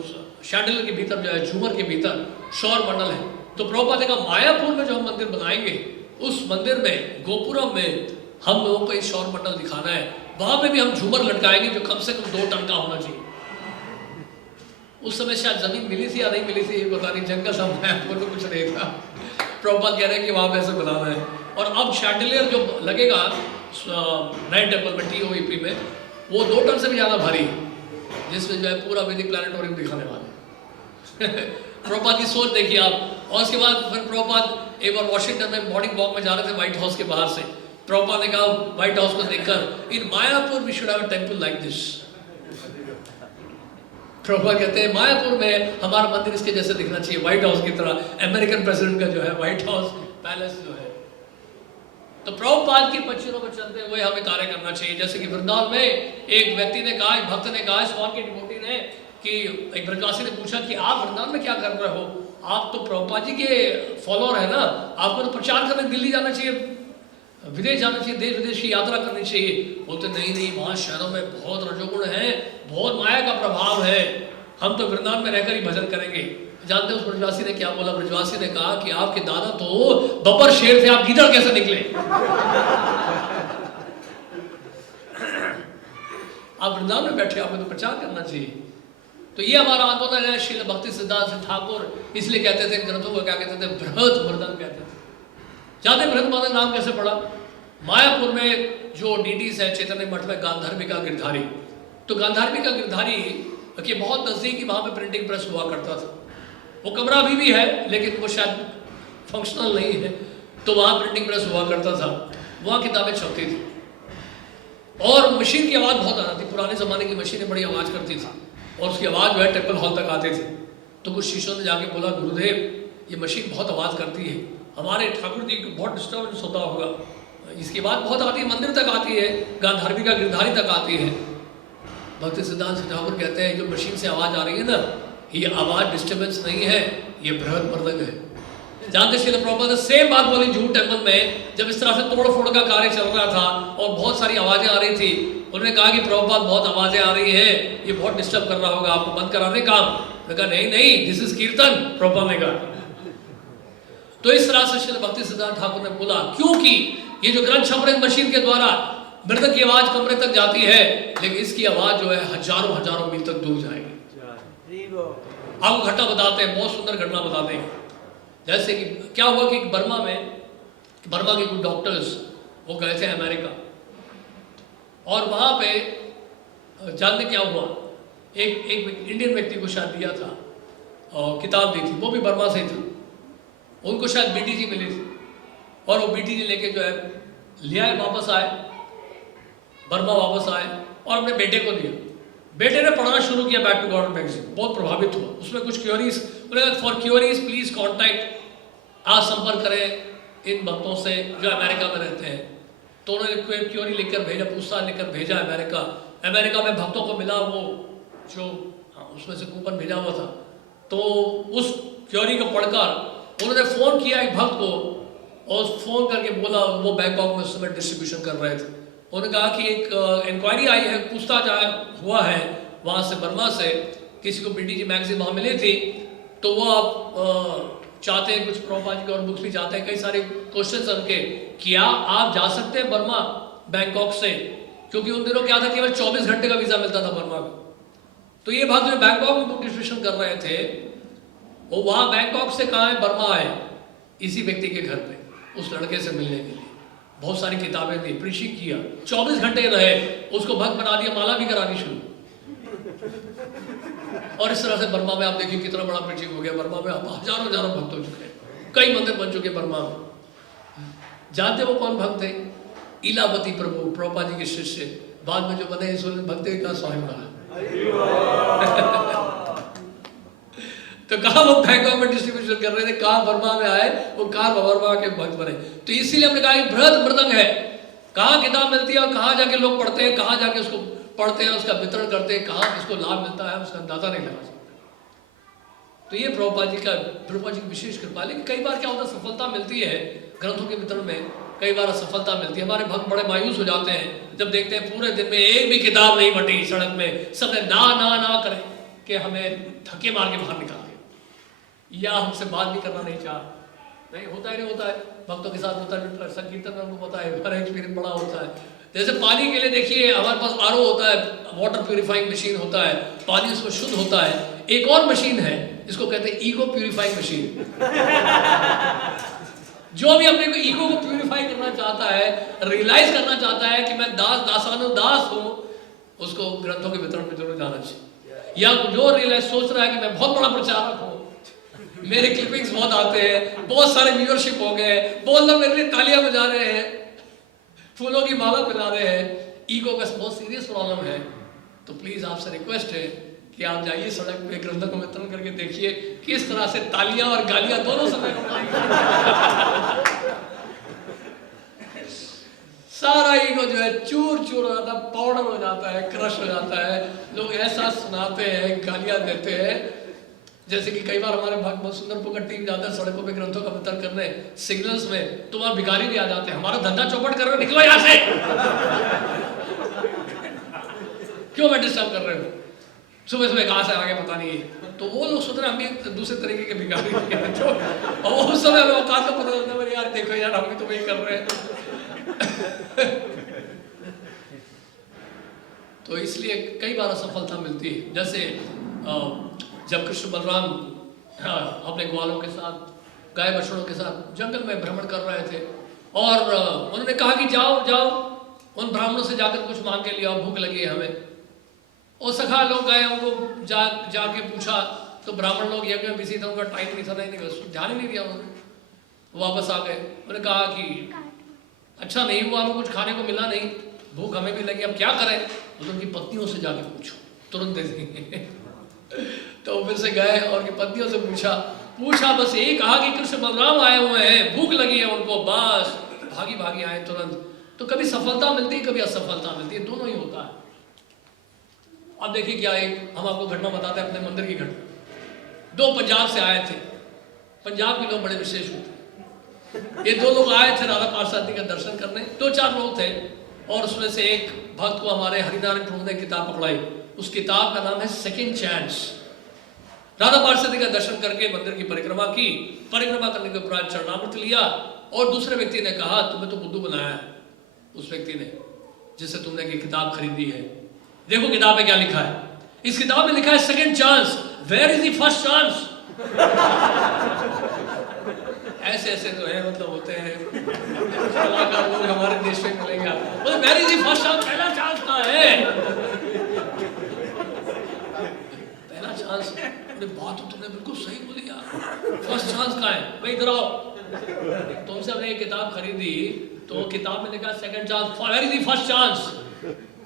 शैंडलियर के भीतर जो है, झूमर के भीतर सौर मंडल है। तो प्रभुपाद ने कहा मायापुर में जो हम मंदिर बनाएंगे, उस मंदिर में गोपुरम में हम लोगों को एक सौर मंडल दिखाना है, वहां पे भी हम झूमर लटकाएंगे जो कम से कम 2 टन का होना चाहिए। उस समय शायद जमीन मिली थी या नहीं मिली थी ये पता नहीं, जंगल था मायापुर में, कुछ नहीं था। प्रभुपाद कह रहे हैं कि वहां पे ऐसे बनाना है। और अब शैंडलियर जो लगेगा नए टेम्पल में TOEP में, वो 2 टन से भी ज्यादा भारी है, जिसमें जो है पूरा वैदिक प्लैनेटोरियम दिखाने वाले। प्रभुपाद की सोच देखिए आप। और उसके बाद फिर प्रभुपाद एक बार वॉशिंगटन में मॉर्निंग वॉक में जा रहे थे व्हाइट हाउस के बाहर से। प्रभुपाद ने कहा व्हाइट हाउस को देखकर, in Mayapur we should have a temple like this. Prabhupada कहते हैं मायापुर में हमारा मंदिर इसके जैसे दिखना चाहिए, व्हाइट हाउस की तरह, अमेरिकन प्रेसिडेंट का जो है व्हाइट हाउस पैलेस जो है। तो प्रभुपाद की पच्चीरों पर चलते हुए हमें कार्य करना चाहिए। जैसे कि वृंदावन में एक व्यक्ति ने कहा, एक भक्त ने कहा, स्वामी के डिवोटी ने, कि एक ब्रजवासी ने पूछा कि आप वृंदावन में क्या कर रहे हो, आप तो प्रभुपाद जी के फॉलोअर है ना, आपको तो प्रचार करने दिल्ली जाना चाहिए, विदेश जाना चाहिए, देश विदेश की यात्रा करनी चाहिए। बोलते नहीं नहीं, वहाँ शहरों में बहुत रजोगुण है, बहुत माया का प्रभाव है, हम तो वृंदावन में रहकर ही भजन करेंगे। जानते उस ब्रजवासी ने क्या बोला? ब्रजवासी ने कहा कि आपके दादा तो बब्बर शेर थे, आप गीदड़ कैसे निकले? आप वृंदावन में बैठे, आपको तो प्रचार करना चाहिए। तो ये हमारा आंदोलन है। श्रील भक्ति सिद्धांत ठाकुर इसलिए कहते थे, ग्रंथों को क्या कहते थे? बृहत मर्दन कहते थे। जानते बृहत मर्दन नाम कैसे पड़ा? मायापुर में जो डीडीज है चैतन्य मठ में, गांधार्विका गिरधारी, तो गांधार्विका गिरधारी के बहुत नजदीक ही वहां पे प्रिंटिंग प्रेस हुआ करता था। वो कमरा अभी भी है लेकिन वो शायद फंक्शनल नहीं है, तो वहां प्रिंटिंग प्रेस हुआ करता था, वहां किताबें छपती थी। और मशीन की आवाज़ बहुत आती थी, पुराने ज़माने की मशीनें बड़ी आवाज़ करती थी, और उसकी आवाज़ जो है टेम्पल हॉल तक आती थी। तो कुछ शिष्यों ने जाके बोला, गुरुदेव ये मशीन बहुत आवाज़ करती है, हमारे ठाकुर जी को बहुत डिस्टर्बेंस होता होगा, इसकी बात बहुत आती है, मंदिर तक आती है, गांधार्विका गिरधारी तक आती है। भक्ति सिद्धांत ठाकुर कहते हैं जो मशीन से आवाज़ आ रही है ना, ये आवाज़ डिस्टर्बेंस नहीं है, ये बृहत मर्दन है। जानते श्रील प्रभुपाद ने सेम बात बोली जूहू टेम्पल में, जब इस तरह से तोड़ फोड़ का कार्य चल रहा था और बहुत सारी आवाज़ें आ रही थी। उन्होंने कहा कि प्रभुपाद बहुत आवाज़ें आ रही है, ये बहुत डिस्टर्ब कर रहा होगा, आपको बंद कराने काम। उन्होंने कहा नहीं नहीं, दिस इज कीर्तन, प्रभुपाद ने कहा। तो इस तरह से श्रील भक्ति सिद्धांत ठाकुर ने बोला, क्योंकि ये जो ग्रंथ छप रहे मशीन के द्वारा मृदंग की आवाज़ कमरे तक जाती है, लेकिन इसकी आवाज़ जो है हजारों हजारों मील तक दूर जाएगी। आपको घटना बताते हैं, बहुत सुंदर घटना बताते हैं। जैसे कि क्या हुआ कि बर्मा के कुछ डॉक्टर्स वो गए थे अमेरिका, और वहाँ पे जानते क्या हुआ, एक इंडियन व्यक्ति को शायद दिया था और किताब दी थी, वो भी बर्मा से ही था। उनको शायद BTG मिली थी, और वो BTG लेके जो है ले आए, वापस आए, बर्मा वापस आए और अपने बेटे को दिया। बेटे ने पढ़ना शुरू किया बैक टू गॉड मैगजीन, बहुत प्रभावित हुआ। उसमें कुछ queries, for queries please contact, आज संपर्क करें इन भक्तों से जो अमेरिका में रहते हैं। तो उन्होंने क्यूरी लिखकर भेजा, पूछताछ लिखकर भेजा अमेरिका। अमेरिका में भक्तों को मिला वो जो उसमें से कूपन भेजा हुआ था। तो उस क्यूरी को पढ़कर उन्होंने फ़ोन किया एक भक्त को और फ़ोन करके बोला, वो बैंकॉक में उस समय डिस्ट्रीब्यूशन कर रहे थे। उन्होंने कहा कि एक इंक्वायरी आई है, पूछताछ हुआ है वहाँ से, बर्मा से, किसी को बीटीजी मैगजीन वहाँ मिली थी, तो वो आप चाहते हैं कुछ प्रभुपाद जी की और बुक्स भी चाहते हैं। कई सारे क्वेश्चन उनके, क्या आप जा सकते हैं बर्मा बैंकॉक से, क्योंकि उन दिनों क्या था केवल 24 घंटे का वीज़ा मिलता था बर्मा में। तो ये भक्त जो बैंकॉक में बुक डिस्ट्रीब्यूशन कर रहे थे, वो वहाँ बैंकॉक से कहाँ है, बर्मा आए इसी व्यक्ति के घर पे उस लड़के से मिलने के लिए। बहुत सारी किताबें दी, प्रीचिंग किया, 24 घंटे रहे, उसको भक्त बना दिया, माला भी करानी शुरू। और इस तरह से बर्मा में आप देखिए कितना बड़ा प्रीचिंग हो गया। बर्मा में हजारों भक्त हो चुके हैं, कई मंदिर बन चुके बर्मा में। जानते वो कौन भक्त थे? इलावती प्रभु, प्रभुपाद जी के शिष्य, बाद में जो बने ईश्वर भक्त का स्वामी बना। तो कहाँ वो बैंकॉक में डिस्ट्रीब्यूशन कर रहे थे, कहाँ बर्मा में आए, वो कहाँ बर्मा के भक्त बने। तो इसीलिए हमने कहा कि बृहद मृदंग है, कहाँ किताब मिलती है और कहाँ जाके लोग पढ़ते हैं, कहाँ जाके उसको पढ़ते हैं, उसका वितरण करते हैं, कहाँ किसको लाभ मिलता है, उसका अंदाजा नहीं लगा सकते। तो ये प्रभुपाद जी की विशेष कृपा। लेकिन कई बार क्या होता है, सफलता मिलती है ग्रंथों के वितरण में, कई बार असफलता मिलती है। हमारे भक्त बड़े मायूस हो जाते हैं जब देखते हैं पूरे दिन में एक भी किताब नहीं बटी सड़क में, सबने ना करें कि हमें धक्के मार के बाहर निकाल दिया, या हमसे बात भी करना नहीं चाह। नहीं होता है, नहीं होता है, भक्तों के साथ होता है। संकीर्तन में हमको पता है, हर एक्सपीरियंस बड़ा होता है। जैसे पानी के लिए देखिए, हमारे पास आरओ होता है, वाटर प्यूरिफाइंग मशीन होता है, पानी उसमें शुद्ध होता है। एक और मशीन है, इसको कहते हैं ईगो प्यूरिफाइंग मशीन। जो भी अपने को ईगो को प्यूरिफाई करना चाहता है, रियलाइज करना चाहता है कि मैं दास हूँ, उसको ग्रंथों के वितरण में जरूर जाना चाहिए। या जो रियलाइज सोच रहा है कि मैं बहुत बड़ा प्रचारक हूँ, मेरे क्लिपिंग्स बहुत आते हैं, बहुत सारे व्यूअरशिप हो गए, बहुत लोग मेरे लिए तालियां बजा रहे हैं, फूलों की माला पिला रहे हैं, ईगो का बहुत सीरियस प्रॉब्लम है, तो प्लीज आपसे रिक्वेस्ट है कि आप जाइए सड़क पे ग्रंथों को वितरण करके देखिए किस तरह से तालियां और गालियां दोनों समय सारा ईगो जो है चूर हो जाता है, पाउडर हो जाता है, क्रश हो जाता है। लोग ऐसा सुनाते हैं, गालियां देते हैं। जैसे कि कई बार हमारे भाग बहुत सुंदर पुकर टीम जाता है सड़कों पे ग्रंथों का वितरण करने, सिग्नल्स में, तो वहां भिखारी भी आ जाते हैं, हमारा धंधा चौपट कर रहे हो, निकलो यहाँ से। क्यों मैं डिस्टर्ब कर रहे हो, सुबह कहाँ से आ गए पता नहीं। तो वो लोग सोच रहे हम भी दूसरे तरीके के भिखारी हैं, और वो उस समय औकात का पता चलता है, यार देखो यार हम भी तो वही कर रहे हैं। तो इसलिए कई बार असफलता मिलती है। जैसे जब कृष्ण बलराम अपने ग्वालों के साथ, गाय बछड़ों के साथ जंगल में भ्रमण कर रहे थे, और उन्होंने कहा कि जाओ उन ब्राह्मणों से जाकर कुछ मांग के लिया, भूख लगी है हमें। और सखा लोग गए, उनको जाके पूछा, तो ब्राह्मण लोग यज्ञ में बिजी थे, उनका टाइम नहीं था, नहीं ध्यान ही नहीं दिया उन्होंने। वापस आ गए, उन्होंने कहा कि अच्छा नहीं हुआ, हमें कुछ खाने को मिला नहीं, भूख हमें भी लगी, अब क्या करें। तो उनकी पत्नियों से जाके पूछो, तुरंत दे देंगे। तो फिर से गए और उनकी पत्नियों से पूछा, बस यही कहा कि कृष्ण बलराम आए हुए हैं, भूख लगी है उनको, बस भागी आए तुरंत। तो कभी सफलता मिलती है, कभी असफलता मिलती है, दोनों ही होता है। अब देखिए क्या, एक हम आपको घटना बताते हैं अपने मंदिर की घटना। 2 पंजाब से आए थे, पंजाब के लोग बड़े विशेष होते हैं। ये 2 लोग आए थे राधा पार्षद का दर्शन करने, 2-4 लोग थे, और उसमें से एक भक्त को हमारे हरिनारायण प्रभु ने किताब पकड़ाई। उस किताब का नाम है सेकेंड चांस। राधा पार्षद का दर्शन करके मंदिर की परिक्रमा की, परिक्रमा करने के उपरांत चरणामृत लिया, और दूसरे व्यक्ति ने कहा तुम्हें तो बुद्धू बनाया है, उस व्यक्ति ने जिससे तुमने की किताब खरीदी है। देखो किताब में क्या लिखा है, इस किताब में लिखा है second chance, where is the first chance. ऐसे तो है, मतलब होते हैं कलाकार लोग हमारे देश में मिलेंगे आपको, where is the first chance, पहला चांस कहाँ है, पहला चांस। बात तो तुमने बिल्कुल सही बोली यार, फर्स्ट चांस कहाँ है, भाई इधर आओ, तुमसे हमने एक किताब खरीदी, तो किताब में लिखा second chance, very the first chance.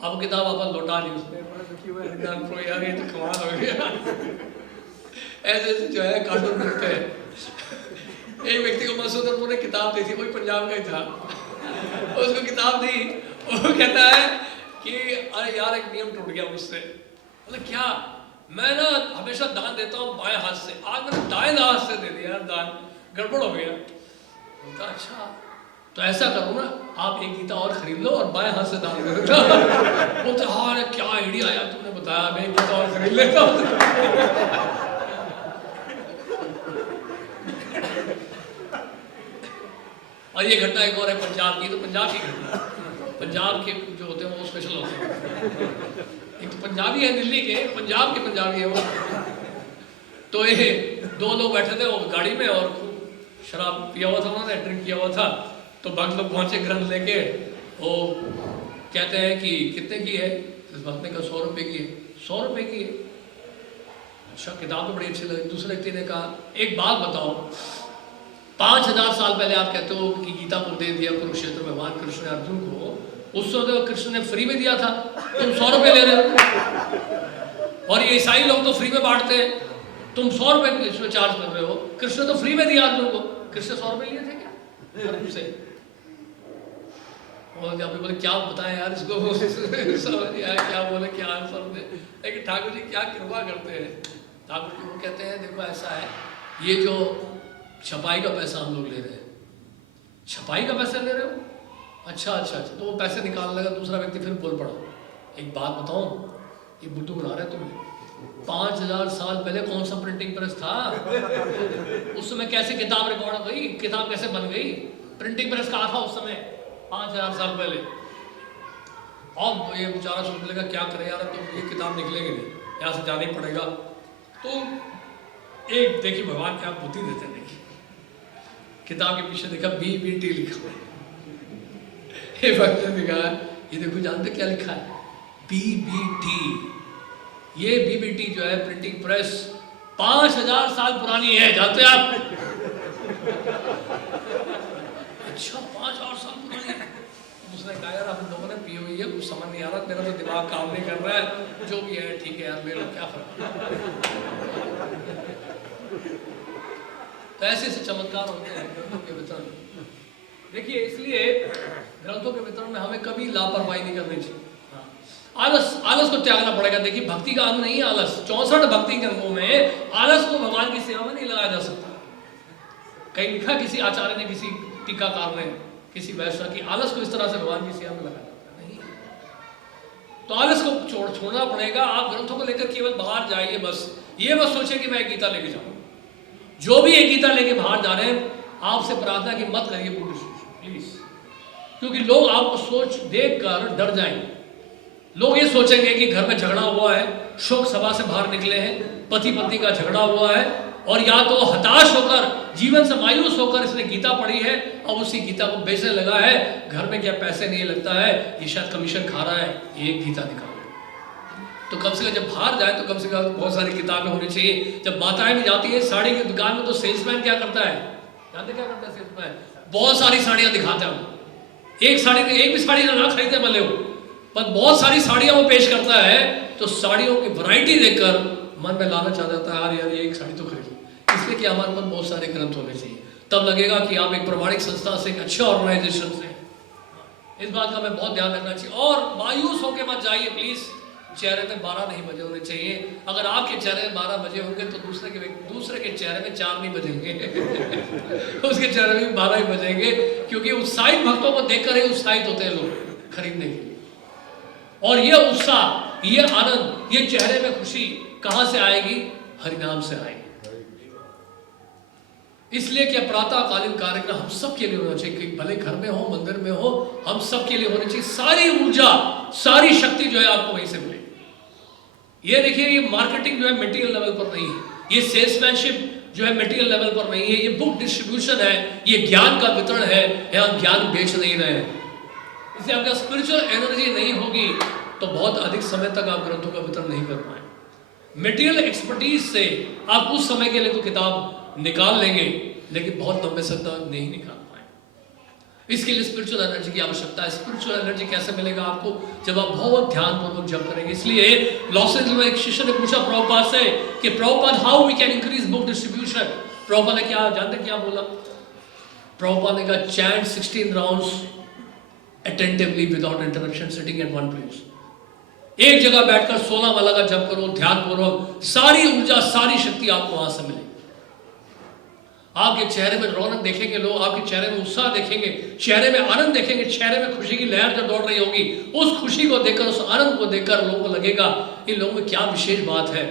अब किताब अपन लौटा ली, उसमें यार ये तो कमाल हो गया। ऐसे ऐसे जो है कार्टून मिलते हैं। एक व्यक्ति को मसूदपुर ने किताब दी थी, कोई पंजाब का ही था, उसको किताब दी, वो कहता है कि अरे यार एक नियम टूट गया मुझसे। मतलब क्या, मैं ना हमेशा दान देता हूँ बाएं हाथ से, आज मैंने दाएं हाथ से दे दिया, दान गड़बड़ हो गया। उनका अच्छा तो ऐसा करो ना, आप एक गीता और खरीद लो और बाएं हाथ से दान दे देना। बोलते हाँ क्या आइडिया यार तुमने बताया, मैं एक गीता और खरीद लेता हूँ। और ये घटना एक और है पंजाब की, तो पंजाब की घटना, पंजाब के जो होते हैं वो स्पेशल होते हैं। एक तो पंजाबी है दिल्ली के, पंजाब के पंजाबी है वो। तो ये दो लोग बैठे थे वो गाड़ी में और शराब पिया हुआ था, उन्होंने ड्रिंक किया हुआ था। तो भक्त लोग पहुंचे ग्रंथ लेके, वो कहते हैं कि कितने की है, इस भक्त ने कहा 100 रुपये की है। 100 रुपये की है, अच्छा किताब तो बड़ी अच्छी लगी। दूसरे व्यक्ति ने कहा एक बात बताओ, 5000 साल पहले आप कहते हो कि गीता को दे दिया कुरुक्षेत्र में भगवान कृष्ण ने अर्जुन को, उस समय कृष्ण ने फ्री में दिया था, तुम 100 रुपये ले रहे हो। और ये ईसाई लोग तो फ्री में बांटते हैं, तुम 100 रुपये इसमें चार्ज कर रहे हो। कृष्ण तो फ्री में दिया अर्जुन को, कृष्ण 100 रुपये लिए थे क्या अर्जुन से? और क्या बोले क्या बताएं यार इसको, समझ नहीं आया क्या बोले, क्या आंसर दे। लेकिन ठाकुर जी क्या कृपा करते हैं, ठाकुर जी वो कहते हैं देखो ऐसा है, ये जो छपाई का पैसा हम लोग ले रहे हैं, छपाई का पैसा ले रहे हो, अच्छा अच्छा अच्छा। तो वो पैसे निकालने लगा, दूसरा व्यक्ति फिर बोल पड़ा, एक बात बताऊं, ये बुद्धू बना रहे तुम्हें, 5000 साल पहले कौन सा प्रिंटिंग प्रेस था? उस समय कैसे किताब रिकॉर्ड हुई, किताब कैसे बन गई? प्रिंटिंग प्रेस कहाँ था उस समय 5000 साल पहले? और ये बेचारा सोचने लगा क्या करे यार, तो ये किताब निकलेगी नहीं, यहाँ से जाना ही पड़ेगा। तो एक देखिए भगवान क्या बुद्धि देते हैं, देखिए किताब के पीछे देखा BBT लिखा है। ये भक्त ने लिखा है, ये देखो जानते क्या लिखा है, BBT। ये BBT जो है प्रिंटिंग प्रेस 5000 साल पुरानी है, जानते आप? अच्छा 5000 साल पुरानी है। उसने कहा यार आप लोगों ने पी हुई है, कुछ समझ नहीं आ रहा, मेरा तो दिमाग काम नहीं कर रहा है, जो भी है ठीक है यार, मेरा क्या फर्क। तो ऐसे ऐसे चमत्कार होते हैं ग्रंथों के वितरण। देखिए इसलिए ग्रंथों के वितरण में हमें कभी लापरवाही नहीं करनी चाहिए। आलस को त्यागना पड़ेगा। देखिए भक्ति का अंग नहीं आलस, 64 भक्ति के अंगों में आलस को भगवान की सेवा में नहीं लगाया जा सकता। कहीं लिखा किसी आचार्य ने, किसी टीकाकार ने, किसी वैष्णव की आलस को इस तरह से भगवान की सेवा में लगाया जाता नहीं। तो आलस को छोड़ना पड़ेगा। आप ग्रंथों को लेकर केवल बाहर जाइए, बस ये मत सोचिए कि मैं गीता लेके जाऊँ। जो भी एक गीता लेके बाहर जा रहे हैं, आपसे प्रार्थना की मत करिए प्लीज, क्योंकि लोग आपको सोच देख कर डर जाएंगे। लोग ये सोचेंगे कि घर में झगड़ा हुआ है, शोक सभा से बाहर निकले हैं, पति पत्नी का झगड़ा हुआ है, और या तो हताश होकर, जीवन से मायूस होकर इसने गीता पढ़ी है, अब उसी गीता को बेचने लगा है। घर में क्या पैसे नहीं लगता है, ये शायद कमीशन खा रहा है, एक गीता निकाल। तो कम से कम जब बाहर जाए तो कम से कम बहुत सारी किताबें होनी चाहिए। जब माताएं भी जाती है साड़ी की दुकान में, तो सेल्समैन क्या करता है, जानते क्या करता है सेल्समैन? बहुत सारी साड़ियां दिखाता है। एक साड़ी में एक भी साड़ी ना खरीदे भले हो, पर बहुत सारी साड़ियां वो पेश करता है। तो साड़ियों की वैरायटी देखकर मन में लालच आ जाता है, यार ये एक साड़ी तो खरीद। इसलिए कि हमारे पास बहुत सारे ग्रंथ होने चाहिए, तब लगेगा कि आप एक प्रमाणिक संस्था से, एक अच्छे ऑर्गेनाइजेशन से। इस बात का हमें बहुत ध्यान रखना चाहिए। और मायूस होकर मत जाइए प्लीज। चेहरे में 12 नहीं बजे होने चाहिए। अगर आपके चेहरे में 12 बजे होंगे तो दूसरे के चेहरे में 4 नहीं बजेंगे उसके चेहरे में 12 ही बजेंगे, क्योंकि उत्साहित भक्तों को देखकर ही उत्साहित होते हैं लोग खरीदने के लिए। और ये उत्साह, ये आनंद, ये चेहरे में खुशी कहां से आएगी? हरिनाम से आएगी। इसलिए कि प्रातःकालीन कार्यक्रम हम सब के लिए होना चाहिए, कि भले घर में हो, मंदिर में हो, हम सब के लिए होना चाहिए। सारी ऊर्जा, सारी शक्ति जो है आपको वहीं से मिलेगी। ये देखिए, ये मार्केटिंग जो है मटेरियल लेवल पर नहीं है, ये सेल्समैनशिप जो है मटेरियल लेवल पर नहीं है, ये बुक डिस्ट्रीब्यूशन है, ये ज्ञान का वितरण है। यहाँ ज्ञान बेच नहीं रहे हैं। इसलिए आपका स्पिरिचुअल एनर्जी नहीं होगी तो बहुत अधिक समय तक आप ग्रंथों का वितरण नहीं कर पाए। मटेरियल एक्सपर्टीज से आप उस समय के लिए तो किताब निकाल लेंगे, लेकिन बहुत लंबे समय तक नहीं निकाल पाए। इसके लिए स्पिरिचुअल एनर्जी की आवश्यकता है। स्पिरिचुअल एनर्जी कैसे मिलेगा आपको? जब आप बहुत ध्यानपूर्वक जप करेंगे। इसलिए लॉस एंजल्स में एक शिष्य ने पूछा प्रभुपाद से कि Prabhupada how we can increase book distribution. Prabhupada ने क्या जानते क्या बोला? प्रभुपाद ने कहा chant 16 rounds attentively without interruption sitting at one place. एक जगह बैठकर 16 माला का जप करो ध्यानपूर्वक, सारी ऊर्जा सारी शक्ति आपको वहां से मिलेगी। आपके चेहरे में रौनक देखेंगे लोग, आपके चेहरे में उत्साह देखेंगे, चेहरे में आनंद देखेंगे, चेहरे में खुशी की लहर जब दौड़ रही होगी, उस खुशी को देखकर, उस आनंद को देखकर लोगों को लगेगा इन लोगों में क्या विशेष बात है,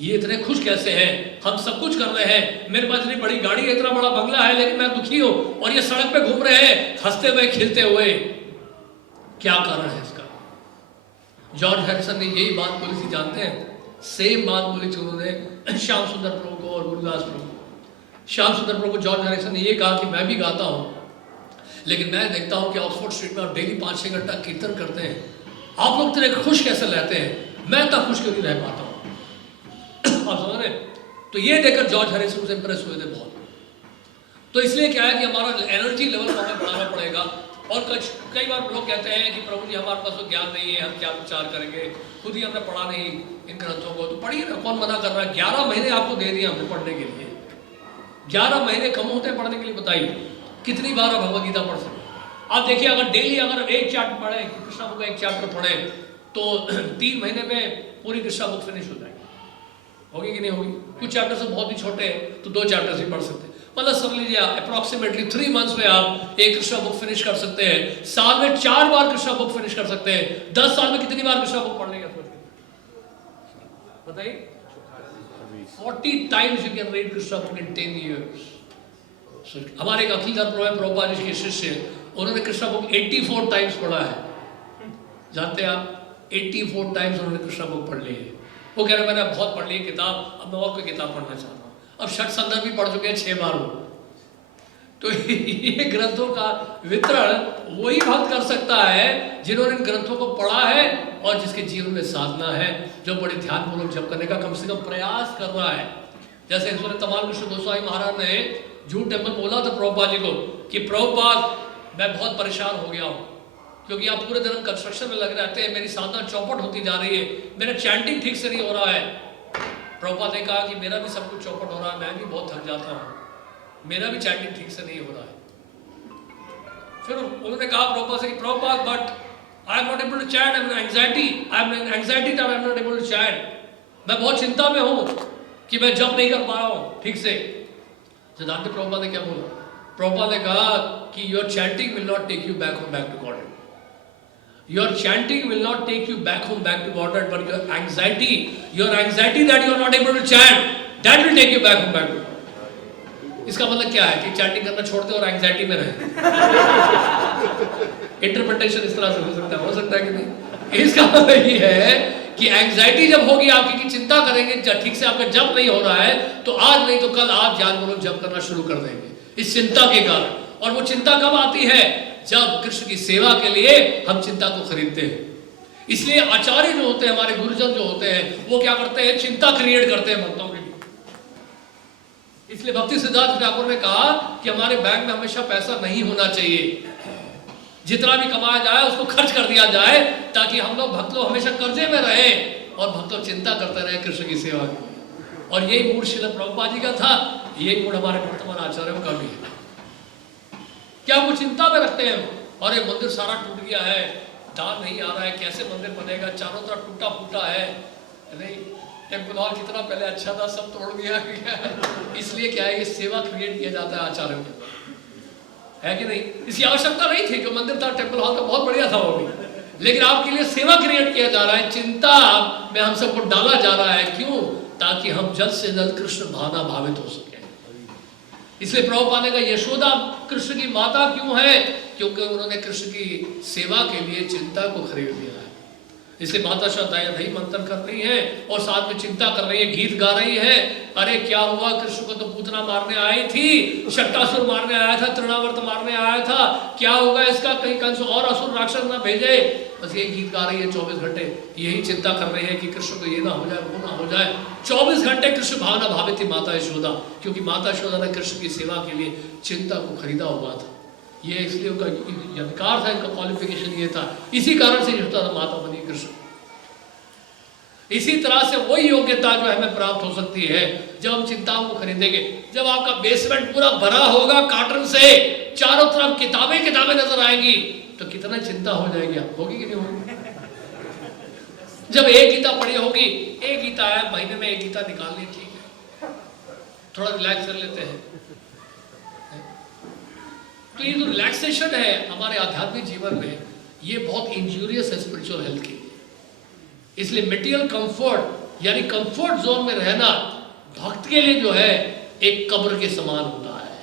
ये इतने खुश कैसे हैं, हम सब कुछ कर रहे हैं, मेरे पास इतनी बड़ी गाड़ी है, इतना बड़ा बंगला है, लेकिन मैं दुखी हूं, और ये सड़क पे घूम रहे हैं हंसते हुए खिलते हुए। क्या कारण है इसका? जॉर्ज हैरिसन ने यही बात बोली थी, जानते हैं? सेम बात बोली थी उन्होंने श्याम सुंदर प्रभु को और गुरुदास प्रभु। श्याम सुंदर प्रभु को जॉर्ज हैरिसन ने ये कहा कि मैं भी गाता हूँ, लेकिन मैं देखता हूँ कि ऑक्सफोर्ड स्ट्रीट में आप डेली 5-6 घंटा कीर्तन करते हैं, आप लोग इतने खुश कैसे रहते हैं, मैं इतना खुश क्यों नहीं रह पाता हूँ। आप समझ रहे? तो ये देखकर जॉर्ज हैरिसन से इंप्रेस हुए थे बहुत। तो इसलिए क्या है कि हमारा एनर्जी लेवल को हमें बढ़ाना पड़ेगा। और कई बार लोग कहते हैं कि प्रभु जी हमारे पास तो ज्ञान नहीं है, हम क्या विचार करेंगे, खुद ही हमने पढ़ा नहीं इन ग्रंथों को। तो पढ़िए ना, कौन मना कर रहा है? 11 महीने आपको दे दिए हमने पढ़ने के लिए। 11 महीने कम होते हैं पढ़ने के लिए? बताइए कितनी बार आप भगवद गीता पढ़ सकते? आप देखिए, अगर डेली अगर एक चैप्टर पढ़े, कृष्णा बुक का एक चैप्टर पढ़े, तो 3 महीने में पूरी कृष्णा बुक फिनिश हो जाएगी। होगी कि नहीं होगी? कुछ चैप्टर से बहुत ही छोटे हैं तो 2 चैप्टर ही पढ़ सकते हैं। मतलब समझ लीजिए अप्रोक्सीमेटली 3 मंथ्स में आप एक कृष्णा बुक फिनिश कर सकते हैं। साल में 4 बार कृष्णा बुक फिनिश कर सकते हैं। 10 साल में कितनी बार कृष्णा बुक पढ़ लेंगे बताइए? 40 times you can read Krishna book in 10 years. So, हमारे एक अखिलदार प्रभुपाद जी के शिष्य, उन्होंने कृष्णा बुक 84 टाइम्स पढ़ा है। जानते हैं आप? 84 टाइम्स उन्होंने कृष्णा बुक पढ़ ली है। वो कह रहे मैंने बहुत पढ़ ली किताब, अब मैं और कोई किताब पढ़ना चाहता हूँ। अब षट संदर्भ भी पढ़ चुके हैं 6 बार। तो ये ग्रंथों का वितरण वही भक्त कर सकता है जिन्होंने इन ग्रंथों को पढ़ा है और जिसके जीवन में साधना है, जो बड़े ध्यानपूर्वक जप करने का कम से कम प्रयास कर रहा है। जैसे तमाल कृष्ण गोस्वामी महाराज ने झूठ टेम्पल बोला था प्रभुपाद जी को कि प्रभुपाद मैं बहुत परेशान हो गया हूँ, क्योंकि आप पूरे दिन कंस्ट्रक्शन में लगे रहते हैं, मेरी साधना चौपट होती जा रही है, मेरा चैंटिंग ठीक से नहीं हो रहा है। प्रभुपाद ने कहा कि मेरा भी सब कुछ चौपट हो रहा है, मैं भी बहुत थक जाता हूँ, मेरा भी चैंटिंग ठीक से नहीं हो रहा है। फिर उन्होंने कहा प्रभुपाद से कि Prabhupada but I am not able to chant, I am anxiety that I am not able to chant. मैं बहुत चिंता में हूँ कि मैं जप नहीं कर पा रहा हूँ ठीक से। सिद्धार्थ प्रभुपाद ने क्या बोला? प्रभुपाद ने कहा कि your chanting will not take you back home back to God. Your chanting will not take you back home, back to Godhead, but your anxiety that you are not able to chant, that will take you back home, back to God. इसका मतलब क्या है कि chanting करना छोड़ दे और anxiety में रहे। इंटरप्रिटेशन इस तरह से हो सकता है कि नहीं? इसका मतलब ये है कि एंजाइटी जब होगी आपकी, की चिंता करेंगे, ठीक से आपका जप नहीं हो रहा है, तो आज नहीं तो कल आप ध्यानपूर्वक जप करना शुरू कर देंगे इस चिंता के कारण। और वो चिंता कब आती है? जब कृष्ण की सेवा के लिए हम चिंता को खरीदते हैं। इसलिए आचार्य जो होते हैं, हमारे गुरुजन जो होते हैं, वो क्या करते हैं? चिंता क्रिएट करते हैं भक्तों के लिए। इसलिए भक्ति सिद्धार्थ ठाकुर ने कहा कि हमारे बैंक में हमेशा पैसा नहीं होना चाहिए, जितना भी कमाया जाए उसको खर्च कर दिया जाए, ताकि हम लोग भक्त लोग हमेशा कर्जे में रहे और भक्त लोग चिंता करते रहे कृष्ण की सेवा की। और यही मूड श्रील प्रभुपाद जी का था, यही मूड हमारे वर्तमान आचार्यों का भी है। क्या वो चिंता में रखते हैं? अरे मंदिर सारा टूट गया है, दान नहीं आ रहा है, कैसे मंदिर बनेगा, चारों तरफ टूटा फूटा है, नहीं टेम्पल हॉल कितना पहले अच्छा था सब तोड़ दिया गया। इसलिए क्या है, ये सेवा क्रिएट किया जाता है आचार्यों के, है कि नहीं? इसकी आवश्यकता नहीं थी, जो मंदिर था टेम्पल हॉल का बहुत बढ़िया था वो भी, लेकिन आपके लिए सेवा क्रिएट किया जा रहा है, चिंता में हम सबको डाला जा रहा है। क्यों? ताकि हम जल्द से जल्द कृष्ण भावना भावित हो सके। इसलिए प्रभुपाद ने कहा यशोदा कृष्ण की माता क्यों है? क्योंकि उन्होंने कृष्ण की सेवा के लिए चिंता को खरीद लिया है। इसलिए माता श्रद्धाएं नहीं मंथन कर रही है और साथ में चिंता कर रही है, गीत गा रही है। अरे क्या हुआ, कृष्ण को तो पूतना मारने आई थी, शट्टासुर मारने आया था, तृणावर्त मारने आया था, क्या होगा इसका, कहीं कंस और असुर राक्षस ना भेजे। बस ये गीत गा रही है 24 घंटे, यही चिंता कर रही है कि कृष्ण को ये ना हो जाए, वो ना हो जाए। 24 घंटे कृष्ण भावना भावित थी माता यशोदा, क्योंकि माता यशोदा ने कृष्ण की सेवा के लिए चिंता को खरीदा हुआ था। ये इसलिए उनका अधिकार था, इनका क्वालिफिकेशन ये था, इसी कारण से जो था माता बनी कृष्ण। इसी तरह से वही योग्यता जो हमें प्राप्त हो सकती है जब हम चिंताओं को खरीदेंगे। जब आपका बेसमेंट पूरा भरा होगा कार्टन से, चारों तरफ किताबें किताबें नजर आएंगी, तो कितना चिंता हो जाएगी, आप होगी कि नहीं होगी? जब एक गीता पढ़ी होगी, एक गीता है महीने में, एक गीता निकाल ली, ठीक है, थोड़ा रिलैक्स कर लेते हैं। तो ये जो रिलैक्सेशन है हमारे आध्यात्मिक जीवन में, ये बहुत इंजूरियस है स्पिरिचुअल हेल्थ के लिए। इसलिए मटेरियल कंफर्ट यानी कंफर्ट जोन में रहना भक्त के लिए जो है एक कब्र के समान होता है,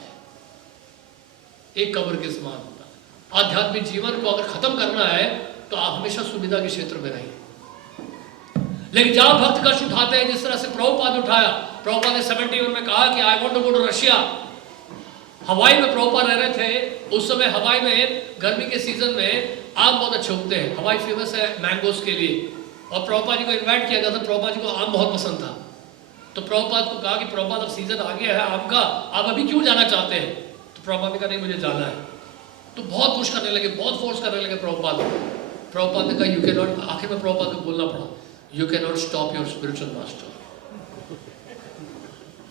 एक कब्र के समान होता है। आध्यात्मिक जीवन को अगर खत्म करना है तो आप हमेशा सुविधा के क्षेत्र में रहिए। लेकिन जहां भक्त कष्ट उठाते हैं, जिस तरह से प्रभुपाद ने उठाया, प्रभुपाद ने 71 में कहा कि I want to go to Russia. Hawaii में प्रभुपाद रह रहे थे उस समय, हवाई में गर्मी के सीजन में आम बहुत अच्छे उगते हैं, हवाई फेमस है मैंगोस के लिए, और प्रभुपाद जी को इन्वाइट किया गया था। प्रभुपाद जी को आम बहुत पसंद था, तो प्रभुपाद को कहा कि प्रभुपाद अब सीजन आ गया है आम का, आप अभी क्यों जाना चाहते हैं? तो प्रभुपाद ने कहा नहीं मुझे जाना है। तो बहुत पुश करने लगे, बहुत फोर्स करने लगे प्रभुपाद। प्रभुपाद ने कहा यू कैन नॉट, आखिर में प्रभुपाद को बोलना पड़ा, you can not stop your spiritual master.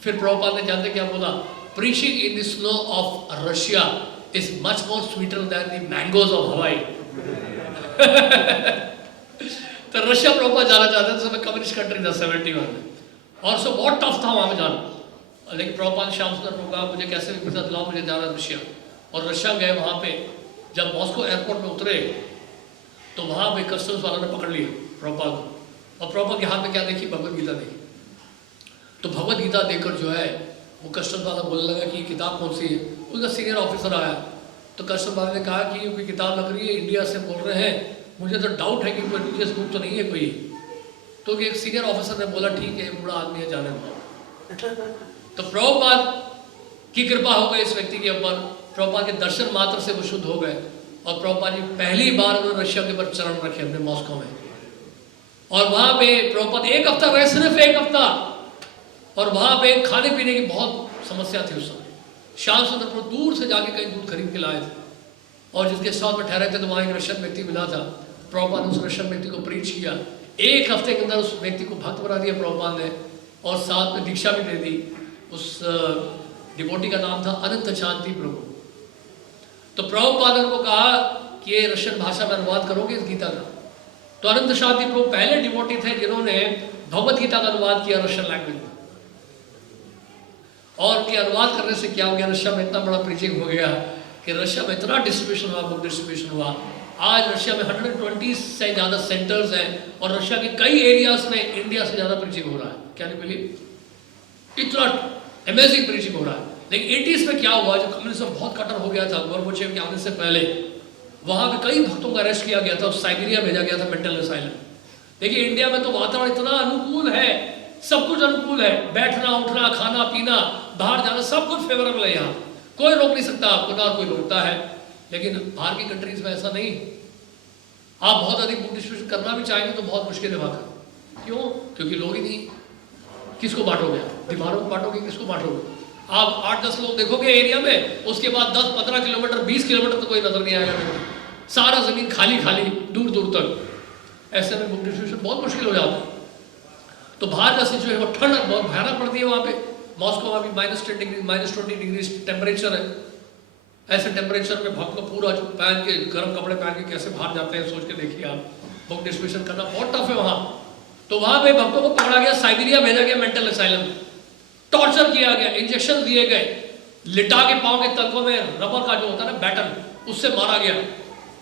फिर प्रभुपाद ने जानते क्या बोला, preaching in the snow of Russia is much more sweeter than the mangoes of हवाई। तो रशिया प्रभुपाद जाना चाहते थे, समय कम्युनिस्ट कंट्री था 71 में, और सो बहुत टफ था वहां पे जाना। लेकिन प्रभुपाद श्याम सुंदर को कहा मुझे कैसे भी वीजा दिलाओ, मुझे जाना रशिया। और रशिया गए, वहां पे जब मॉस्को एयरपोर्ट में उतरे तो वहां पे कस्टम्स वालों ने पकड़ लिया प्रभुपाद को, और प्रभुपाद के हाथ में क्या देखी, भगवत गीता देखी। तो भगवत गीता देखकर जो है वो कस्टम्स वाला बोलने लगा कि किताब कौन सी है। उसका सीनियर ऑफिसर आया, तो कस्टम्स वाले ने कहा कि कोई किताब लग रही है, इंडिया से बोल रहे हैं, मुझे तो डाउट है कि कोई रिलीजियस बुक तो नहीं है कोई। तो एक सीनियर ऑफिसर ने बोला ठीक है, बूढ़ा आदमी है, जाने दो। तो प्रभुपाद की कृपा हो गई इस व्यक्ति के ऊपर, प्रभुपाद के दर्शन मात्र से वो शुद्ध हो गए, और प्रभुपाद जी पहली बार उन्होंने रशिया के ऊपर चरण रखे अपने मॉस्को में। और वहां पे प्रभुपाद एक हफ्ता रहे, सिर्फ एक हफ्ता, और वहां पे खाने पीने की बहुत समस्या थी उस समय। श्याम सुंदर प्रभु दूर से जाके कहीं दूध खरीद के लाए थे, और जिसके साथ में ठहरे थे तो वहां एक रशियन व्यक्ति मिला था। प्रभुपाद ने उस रशियन व्यक्ति को प्रीच किया, एक हफ्ते के अंदर उस व्यक्ति को भक्त बना दिया प्रभुपाद ने, और साथ में दीक्षा भी दे दी। उस डिवोटी का नाम था अनंत शांति प्रभु। तो प्रभुपाद ने उनको कहा कि ये रशियन भाषा में अनुवाद करोगे इस गीता का। तो अनंत शांति प्रभु पहले डिवोटी थे जिन्होंने भगवत गीता का अनुवाद किया रशियन लैंग्वेज में। और उनके अनुवाद करने से क्या हो गया, रशिया में इतना बड़ा प्रीचिंग हो गया कि रशिया में इतना डिस्ट्रीब्यूशन हुआ, बुक डिस्ट्रीब्यूशन हुआ। आज रशिया में 120 से ज़्यादा सेंटर्स हैं, और रशिया के कई एरियाज में इंडिया से ज़्यादा प्रीचिंग हो रहा है। क्या नहीं बिलीव, इतना अमेजिंग प्रीचिंग हो रहा है। लेकिन 80s में क्या हुआ, जो कम्युनिज्म बहुत कट्टर हो गया था गोरबोचेव के आने से पहले, वहाँ पे कई भक्तों को अरेस्ट किया गया था, साइबेरिया भेजा गया था मेंटल असाइलम। देखिए इंडिया में तो वातावरण इतना अनुकूल है, सब कुछ अनुकूल है, बैठना उठना खाना पीना बाहर जाना सब कुछ फेवरेबल है, यहाँ कोई रोक नहीं सकता आपको, ना कोई रोकता है। लेकिन बाहर की कंट्रीज में ऐसा नहीं। आप बहुत अधिक बुक डिस्ट्रीब्यूशन करना भी चाहेंगे तो बहुत मुश्किल है वहाँ का। क्यों? क्योंकि लोग ही नहीं। किसको बांटोगे? दीवारों को बांटोगे, किसको बांटोगे? आप 8-10 लोग देखोगे एरिया में, उसके बाद 10-15 किलोमीटर 20 किलोमीटर तो कोई नजर नहीं आएगा, सारा जमीन खाली खाली दूर दूर तक। ऐसे में बुक डिस्ट्रीब्यूशन बहुत मुश्किल हो जाता है। तो बाहर का सिचुएशन, वो ठंड बहुत भयानक पड़ती है वहाँ पे। मॉस्को में भी -10 डिग्री -20 डिग्री टेम्परेचर है। ऐसे टेम्परेचर में भक्त लोग पूरा जो पहन के गर्म कपड़े पहन के कैसे बाहर जाते हैं, सोच के देखिए आप। बुक डिस्ट्रीब्यूशन करना बहुत टफ है वहाँ। तो वहाँ पे भक्तों को पकड़ा गया, साइबेरिया भेजा गया मेंटल असाइलम, टॉर्चर किया गया, इंजेक्शन दिए गए, लिटा के पाँव के तलवों में रबर का जो होता है ना बैटन, उससे मारा गया,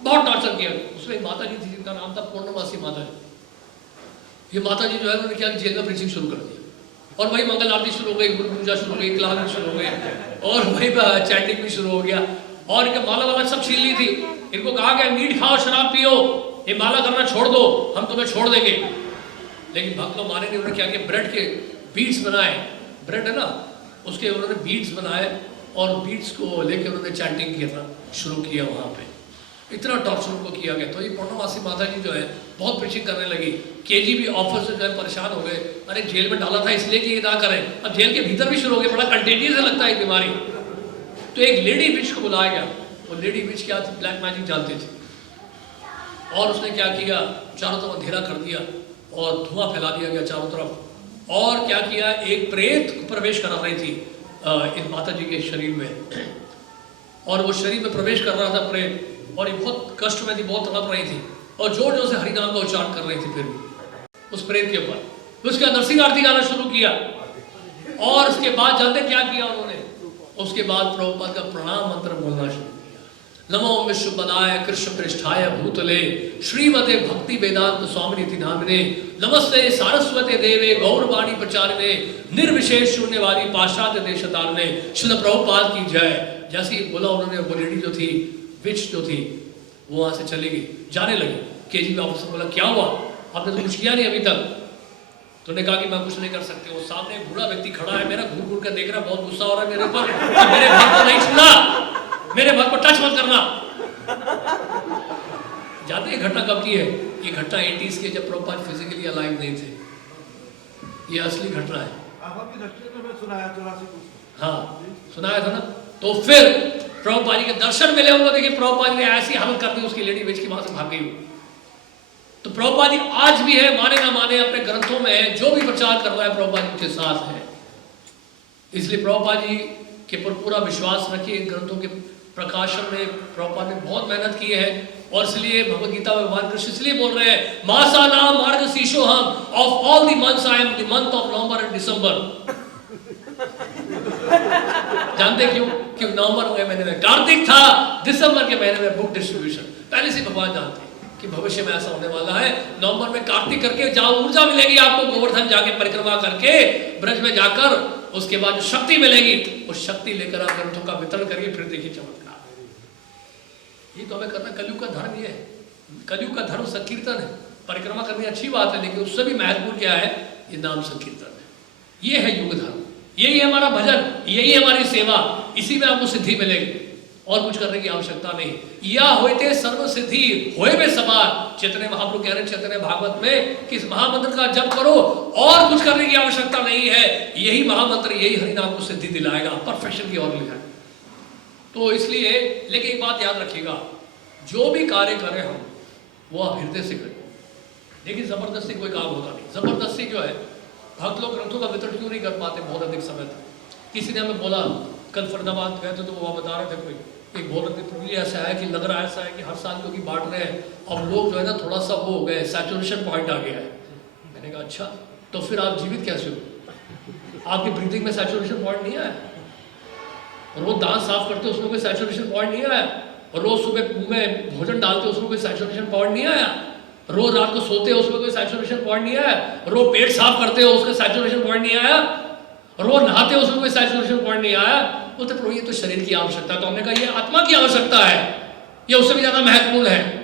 बहुत टॉर्चर किया। उसमें एक माता जी थी जिनका नाम था पूर्णमासी माता जी। ये माता जी जो है उन्होंने क्या जेल में प्रीचिंग शुरू कर दिया, और वही मंगल आरती शुरू हो गई, गुरु पूजा शुरू हो गई, क्लास शुरू हो गए, और वही चैंटिंग भी शुरू हो गया। और इनके माला वाला सब छीन ली थी। इनको कहा गया मीट खाओ शराब पियो, ये माला करना छोड़ दो, हम तुम्हें छोड़ देंगे। लेकिन भक्त लोग माने नहीं। उन्होंने क्या किया, ब्रेड के बीट्स बनाए, ब्रेड है ना उसके उन्होंने बीट्स बनाए, और बीट्स को लेकर उन्होंने चैंटिंग करना शुरू किया वहाँ पे। इतना टॉर्चर उनको किया गया। तो ये पूर्णमासी माता जी जो है बहुत प्रीचिंग करने लगी। केजीबी ऑफिसर जो है परेशान हो गए, अरे जेल में डाला था इसलिए कि ये ना करें, अब जेल के भीतर भी शुरू हो गया, बड़ा कंटेजियस लगता है बीमारी। तो एक लेडी बिच को बुलाया गया, वो लेडी विच क्या थी, ब्लैक मैजिक जानते थे, और उसने क्या किया, चारों तरफ अंधेरा कर दिया और धुआं फैला दिया गया चारों तरफ, और क्या किया, एक प्रेत प्रवेश करा रही थी इन माता जी के शरीर में, और वो शरीर में प्रवेश कर रहा था प्रेत, और ये बहुत कष्ट में थी, बहुत तड़प रही थी, और जोर जोर से हरिनाम का उच्चारण कर रही थी फिर भी उस प्रेत के ऊपर। उसके बाद नरसिंह आरती गाना शुरू किया, और उसके बाद जानते क्या किया उन्होंने, उसके बाद प्रभुपाद का प्रणाम मंत्र बोलना शुरू किया, नमो विश्वपदाय कृष्ण पृष्ठाय भूतले श्रीमते भक्ति वेदांत स्वामिनिति नामिने नमस्ते सारस्वते देवे गौरवाणी प्रचारिणे निर्विशेष शून्यवादी पाश्चात्य देशतारिणे श्रील प्रभुपाद की जय। जैसे ही बोला उन्होंने, वो लेडी जो थी, विच जो थी, वो वहां से चली गई, जाने लगी। केजी में ऑफिसर बोला क्या हुआ, आपने तो कुछ किया नहीं अभी तक। तो ने कहा कि मैं कुछ नहीं कर सकते, वो सामने एक बूढ़ा व्यक्ति खड़ा है, मेरा घूर घूर कर देख रहा है, बहुत गुस्सा हो रहा है मेरे ऊपर, मेरे भक्त को नहीं छूना, मेरे भक्त को टच मत करना। जानते हैं घटना कब की है, ये घटना 80s के, जब प्रभुपाद फिजिकली अलाइव नहीं थे, ये असली घटना है। हाँ सुनाया था ना। तो फिर प्रभुपाद जी के दर्शन मिले उनको, देखिए प्रभुपाद ने ऐसी हालत कर दी उसकी लेडी विच की, वहां से भाग गई। तो प्रभुपाद जी आज भी है, माने ना माने अपने ग्रंथों में है, जो भी प्रचार कर रहा है प्रभुपाद जी के साथ है। इसलिए प्रभुपाद जी के पर पूरा विश्वास रखिए, ग्रंथों के प्रकाशन में प्रभुपाद ने बहुत मेहनत की है, और इसलिए भगवद गीता में भगवान कृष्ण इसलिए बोल रहे हैं, मासा नाम मार्गशीर्षो हम, of all the months I am the month of November and December. जानते क्यों? कि नवंबर के महीने में कार्तिक था, दिसंबर के महीने में बुक डिस्ट्रीब्यूशन। पहले से भगवान जानते हैं कि भविष्य में ऐसा होने वाला है। नवंबर में कार्तिक करके जाओ, ऊर्जा मिलेगी आपको, गोवर्धन जाके परिक्रमा करके ब्रज में जाकर, उसके बाद जो शक्ति मिलेगी, उस शक्ति लेकर आप ग्रंथों का वितरण करिए, फिर देखिए चमत्कार। ये तो हमें करना, कलयुग का धर्म ये है। कलयुग का धर्म संकीर्तन है। परिक्रमा करनी अच्छी बात है, लेकिन उससे भी महत्वपूर्ण क्या है, ये नाम संकीर्तन है। ये है युग धर्म, यही हमारा भजन, यही हमारी सेवा, इसी में आपको सिद्धि मिलेगी, और कुछ करने की आवश्यकता नहीं। या होते सर्व सिद्धि होए में सवार, चैतन्य महाप्रभु कह रहे हैं चैतन्य भागवत में कि इस महामंत्र का जप करो, और कुछ करने की आवश्यकता नहीं है। यही महामंत्र, यही हरिनाम को सिद्धि दिलाएगा, परफेक्शन की ओर लिखा है। तो इसलिए, लेकिन एक बात याद रखिएगा, जो भी कार्य करें हम, वो आप हृदय से करें। लेकिन जबरदस्ती कोई काम होता नहीं। जबरदस्ती जो है, भक्त लोग ग्रंथों का वितरण क्यों नहीं कर पाते बहुत अधिक समय तक। किसी ने हमें बोला, कल फरीदाबाद गए थे तो वो बता रहे थे, कोई एक बोल रहे थे, प्रभु ऐसा है कि लग रहा है ऐसा है कि हर साल क्योंकि बांट रहे हैं, अब लोग जो है ना थोड़ा सा वो हो गए, सैचुरेशन पॉइंट आ गया है। मैंने कहा अच्छा, तो फिर आप जीवित कैसे हो? आपकी ब्रीथिंग में सैचुरेशन पॉइंट नहीं आया? रोज दांत साफ करते उसमें कोई सैचुरेशन पॉइंट नहीं आया? और रोज सुबह मुंह में भोजन डालते उसमें कोई सैचुरेशन पॉइंट नहीं आया? रोज रात को सोते हो उसमें कोई सैचुरेशन पॉइंट नहीं आया? रोज पेट साफ करते हो उसका सैचुरेशन पॉइंट नहीं आया? रोज नहाते हो उसमें कोई सैचुरेशन पॉइंट नहीं आया? बोलते प्रभु ये तो शरीर की आवश्यकता। तो हमने कहा ये आत्मा की आवश्यकता है, ये उससे भी ज्यादा महत्वपूर्ण है।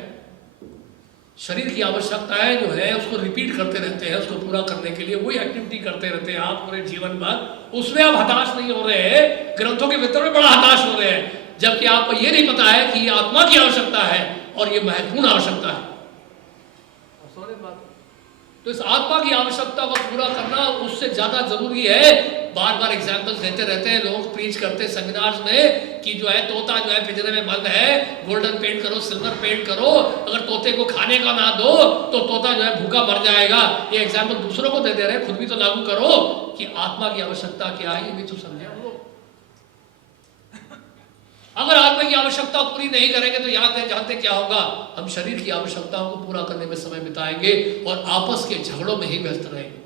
शरीर की आवश्यकताएं जो है उसको रिपीट करते रहते हैं, उसको पूरा करने के लिए वही एक्टिविटी करते रहते हैं आप पूरे जीवन भर, उसमें आप हताश नहीं हो रहे हैं। ग्रंथों के वितरण में बड़ा हताश हो रहे हैं, जबकि आपको ये नहीं पता है कि ये आत्मा की आवश्यकता है और ये महत्वपूर्ण आवश्यकता है। तो इस आत्मा की आवश्यकता को पूरा करना उससे ज्यादा जरूरी है। बार बार एग्जाम्पल्स देते रहते हैं लोग, प्रीच करते हैं सेमिनार्स में कि जो है तोता जो है पिंजरे में बंद है, गोल्डन पेंट करो, सिल्वर पेंट करो, अगर तोते को खाने का ना दो तो तोता जो है भूखा मर जाएगा। ये एग्जाम्पल दूसरों को दे दे रहे हैं, खुद भी तो लागू करो कि आत्मा की आवश्यकता क्या है, ये भी तो समझे हम लोग। अगर आत्मा की आवश्यकता पूरी नहीं करेंगे तो याद है जानते क्या होगा, हम शरीर की आवश्यकताओं को पूरा करने में समय बिताएंगे और आपस के झगड़ों में ही व्यस्त रहेंगे।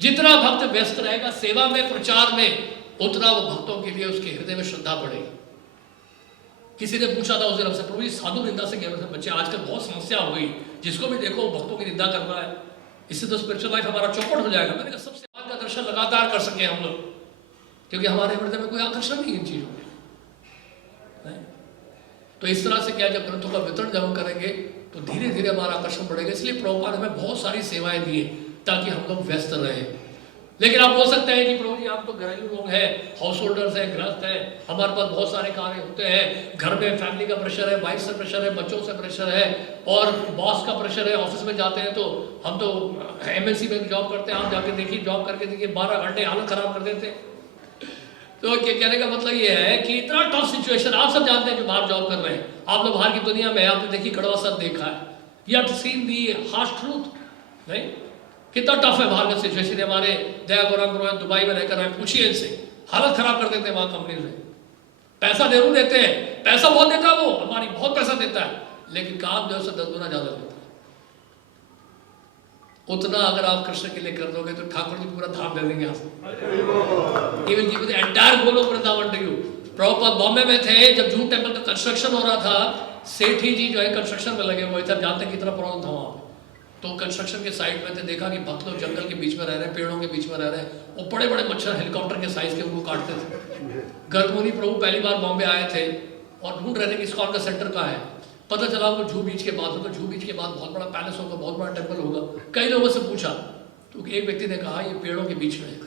जितना भक्त व्यस्त रहेगा सेवा में, प्रचार में, उतना वो भक्तों के लिए उसके हृदय में श्रद्धा बढ़ेगी। किसी ने पूछा था उस दिन हमसे, प्रभु साधु निंदा से क्या बच्चे, आजकल बहुत समस्या हो गई, जिसको भी देखो भक्तों की निंदा कर रहा है, इससे तो स्पिरिचुअल लाइफ हमारा चौपट हो जाएगा। मैंने कहा सबसे बात का दर्शन लगातार कर सके हम लोग, क्योंकि हमारे हृदय में कोई आकर्षण नहीं इन चीजों में। तो इस तरह से क्या, जब ग्रंथों का वितरण जब हम करेंगे तो धीरे धीरे हमारा आकर्षण बढ़ेगा। इसलिए प्रभुपाद हमें बहुत सारी सेवाएं दी ताकि हम लोग व्यस्त रहें। लेकिन आप बोल सकते हैं कि प्रभु जी आप तो घरेलू लोग हैं, हाउस होल्डर्स हैं, गृहस्थ हैं, हमारे पास बहुत सारे कार्य होते हैं, घर में फैमिली का प्रेशर है, वाइफ से प्रेशर है, बच्चों से प्रेशर है, और बॉस का प्रेशर है। ऑफिस में जाते हैं तो हम तो MNC में जॉब करते हैं, आप जाके देखिए, जॉब करके देखिए 12 घंटे हालत खराब कर देते हैं। तो कहने का मतलब ये है कि इतना टफ सिचुएशन, आप सब जानते हैं जो बाहर जॉब कर रहे हैं, आप लोग बाहर की दुनिया में, आपने देखी कड़वा सच देखा है, you have seen the harsh truth, नहीं कितना टफ है बाहर का सिचुएशन। हमारे दया दुबई में रहकर आए, पूछिए इनसे, हालत खराब कर देते हैं वहां कंपनी में। पैसा जरूर देते हैं, पैसा बहुत देता है वो, हमारी बहुत पैसा देता है, लेकिन काम जो है 10 गुना ज्यादा देता है। उतना अगर आप कृष्ण के लिए कर दोगे तो ठाकुर जी पूरा धाम दे देंगे आपको। He will give you the entire Golok Vrindavan to you। Prabhupada Bombay में थे जब जून टेम्पल का कंस्ट्रक्शन हो रहा था, सेठी जी जो है कंस्ट्रक्शन में लगे हुए थे, जानते हैं कितना प्रॉब्लम था वहाँ पे। तो कंस्ट्रक्शन के साइड में थे, देखा कि भक्त लोग जंगल के बीच में रह रहे हैं, पेड़ों के बीच में रह रहे हैं, वो बड़े बड़े मच्छर हेलीकॉप्टर के साइज के उनको काटते थे। गर्गमुनि प्रभु पहली बार बॉम्बे आए थे और ढूंढ रहे थे कि इस्कॉन का सेंटर कहाँ है। पता चला वो जूहू बीच के बाद होगा, जूहू बीच के बाद बहुत बड़ा पैलेस होगा, बहुत बड़ा टेम्पल होगा। कई लोगों से पूछा तो एक व्यक्ति ने कहा ये पेड़ों के बीच में है।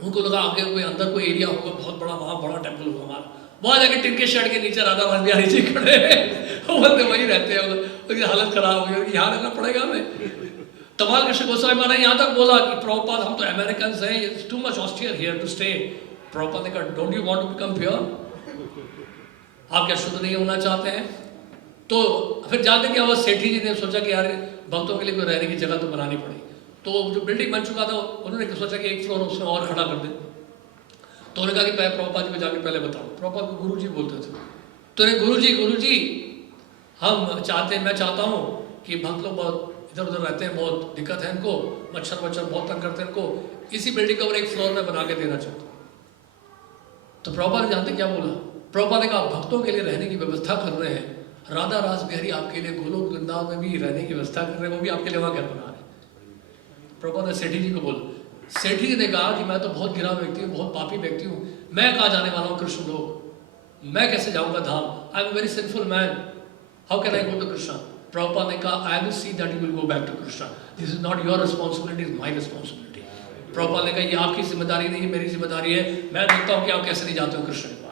उनको लगा आगे कोई अंदर कोई एरिया होगा बहुत बड़ा, वहाँ बड़ा टेम्पल होगा हमारा। वहाँ जाके टिन के शेड के नीचे राधा रमन बिहारी जी खड़े बोलते वही रहते हैं, उनकी हालत खराब हो गई, यहाँ रहना पड़ेगा हमें। तमाल कृष्ण गोस्वामी महाराज यहाँ तक बोला कि प्रभुपाद हम तो अमेरिकन हैं, it's too much austere here to stay. Prabhupada ने कहा don't you want to become pure, आप क्या शुद्ध नहीं होना चाहते हैं? तो फिर जाते क्या हुआ, सेठी जी ने सोचा कि यार भक्तों के लिए कोई रहने की जगह तो बनानी पड़ी। तो जो बिल्डिंग बन चुका था उन्होंने सोचा कि एक फ्लोर उसमें और खड़ा कर दे। तो उन्होंने कहा कि मैं प्रभुपाद जी को जाके पहले बताऊँ। प्रभुपाद को गुरु जी बोलते थे। तो गुरु जी हम चाहते हैं, मैं चाहता हूँ कि भक्त लोग बहुत इधर उधर रहते हैं, बहुत दिक्कत है इनको, मच्छर बहुत तंग करते हैं इनको, इसी बिल्डिंग का एक फ्लोर में बना के देना चाहता हूँ। तो प्रभुपाद जानते क्या बोला? प्रभुपाद ने कहा भक्तों के लिए रहने की व्यवस्था कर रहे हैं, राधा रास बिहारी आपके लिए गोलोक वृंदावन में भी रहने की व्यवस्था कर रहे हैं, वो भी आपके लिए वहाँ घर बना रहे हैं। प्रभुपाद ने सेठी जी को बोला। सेठी जी ने कहा कि मैं तो बहुत गिरा व्यक्ति हूँ, बहुत पापी व्यक्ति हूँ, मैं कहाँ जाने वाला हूँ कृष्ण लोक, मैं कैसे जाऊँगा धाम, I am very sinful man, how can I go to Krishna? Prabhupada ने कहा I will see that you will go back to Krishna, this is not your responsibility, is my responsibility. Prabhupada ने कहा ये आपकी जिम्मेदारी नहीं है, मेरी जिम्मेदारी है, मैं देखता हूँ कि आप कैसे नहीं जाते हो कृष्ण के पास।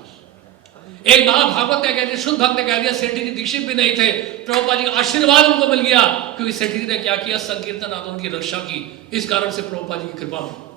एक महाभागवत ने कह दिया, शुद्ध भक्त ने कह दिया, सेठी जी दीक्षित भी नहीं थे, प्रभुपाद जी का आशीर्वाद उनको मिल गया, क्योंकि सेठी जी ने क्या किया, संकीर्तन आंदोलन की रक्षा की, इस कारण से प्रभुपाद जी की कृपा हुई।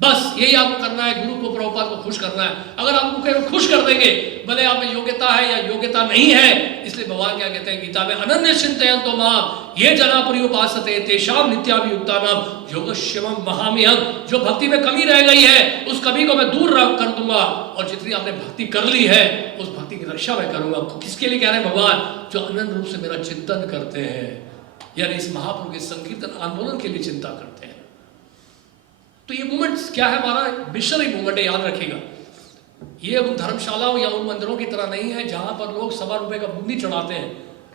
बस यही आपको करना है, गुरु को प्रभुपाद को खुश करना है। अगर आपको केवल खुश कर देंगे, भले आप में योग्यता है या योग्यता नहीं है, इसलिए भगवान क्या कहते हैं गीता में, अनन्य चिंतयन्तो माम ये जना पर्युपासते तेषां नित्याभियुक्तानां योगक्षेमं वहाम्यहम्। जो भक्ति में कमी रह गई है उस कमी को मैं दूर कर दूंगा, और जितनी आपने भक्ति कर ली है उस भक्ति की रक्षा मैं करूंगा। किसके लिए कह रहे हैं भगवान? जो अनन्य रूप से मेरा चिंतन करते हैं, यानी इस महाप्रभु के संकीर्तन आंदोलन के लिए चिंता करते हैं। तो ये मूवमेंट क्या है, हमारा मिशनरी मूवमेंट है, याद रखिएगा। ये उन धर्मशालाओं या उन मंदिरों की तरह नहीं है जहां पर लोग ₹1.25 का बूंदी चढ़ाते हैं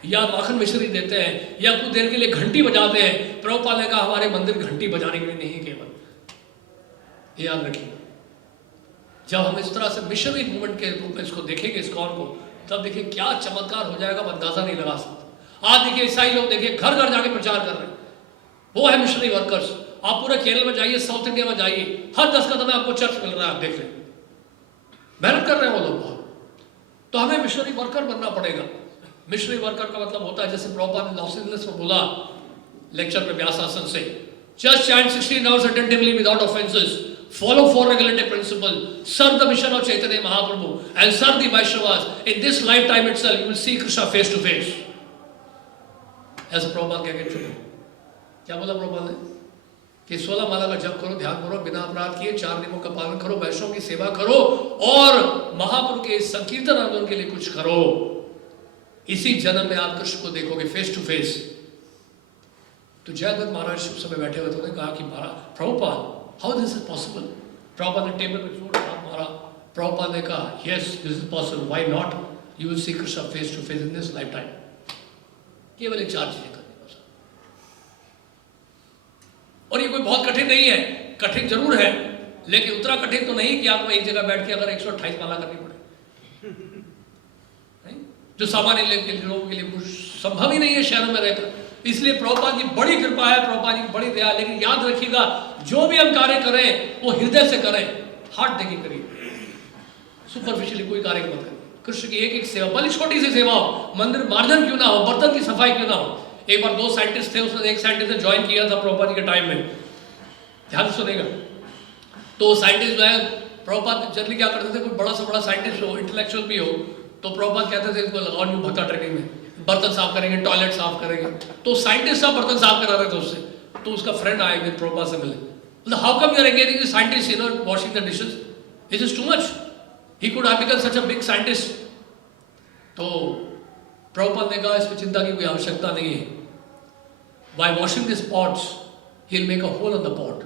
या माखन मिश्री देते हैं या कुछ देर के लिए घंटी बजाते हैं। प्रभुपाद ने कहा हमारे मंदिर घंटी बजाने के लिए नहीं है केवल, ये याद रखिएगा। जब हम इस तरह से मिशनरी मूवमेंट के रूप में इसको देखेंगे इस्कॉन को, तब देखिए क्या चमत्कार हो जाएगा, अंदाजा नहीं लगा सकते। आज देखिए ईसाई लोग देखिए घर घर जाके प्रचार कर रहे हैं, वो है मिशनरी वर्कर्स। आप पूरे केरल में जाइए, साउथ इंडिया में जाइए, हर 10 कदम में आपको चर्च मिल रहा है, आप देख लें, मेहनत कर रहे हैं वो लोग बहुत। तो हमें मिशनरी वर्कर बनना पड़ेगा। मिशनरी वर्कर का मतलब होता है, जैसे प्रभुपाद ने लॉस एंजलिस में बोला लेक्चर में व्यास आसन से, just chant 16 hours attentively without offenses, follow 4 regulative principles, serve the mission of Chaitanya Mahaprabhu and serve the Vaishnavas. In this lifetime itself you will see Krishna face to face. ऐसा प्रभुपाद कह के चुके। क्या बोला प्रभुपाद ने कि 16 माला का जप करो, ध्यान करो, बिना अपराध किए 4 नियमों का पालन करो, वैष्णव की सेवा करो और महाप्रभु के संकीर्तन आंदोलन के लिए कुछ करो। इसी जन्म में आप कृष्ण को देखोगे फेस टू फेस। तो जयदत्त महाराज शिव सभा बैठे हुए थे, उन्होंने कहा कि Prabhupada how this is possible? Prabhupada ने टेबल पे जोर हाथ मारा। प्रभुपाद ने कहा yes this is possible, why not, you will see Krishna face to face in this life time. केवल 4 चीजें करनी बस, और ये कोई बहुत कठिन नहीं है, कठिन जरूर है लेकिन उतना कठिन तो नहीं कि आपको एक जगह बैठ के अगर 128 माला करनी पड़े, नहीं? जो सामान्य लोगों के लिए संभव ही नहीं है शहरों में रहकर। इसलिए प्रभुपाद की बड़ी कृपा है, प्रभुपाद की बड़ी दया। लेकिन याद रखिएगा जो भी हम कार्य करें वो हृदय से करें, हार्ट देके करिए, सुपरफिशियली कोई कार्य मत करें। कृष्ण की एक एक सेवा, भले छोटी सी सेवा हो, मंदिर मार्जन क्यों ना हो, बर्तन की सफाई क्यों ना हो। एक बार 2 साइंटिस्ट थे, उसने एक साइंटिस्ट ने ज्वाइन किया था प्रभुपाद जी के टाइम में, ध्यान से सुनेगा। तो साइंटिस्ट जो है प्रभुपाद जनरली क्या करते थे, कोई बड़ा से बड़ा साइंटिस्ट हो, इंटेलेक्चुअल भी हो, तो प्रभुपाद कहते थे इसको लगाओ न्यू भत्ता ट्रेनिंग में, बर्तन साफ करेंगे, टॉयलेट साफ करेंगे। तो साइंटिस्ट साहब बर्तन साफ करा रहे थे उससे, तो उसका फ्रेंड आया एक दिन प्रभुपाद से मिले, मतलब how come you are engaging scientist, you know, washing the dishes, it is too much, he could have become such a big scientist. तो प्रभुपाद ने कहा इसमें चिंता की कोई आवश्यकता नहीं है, by washing this pots he will make a hole on the pot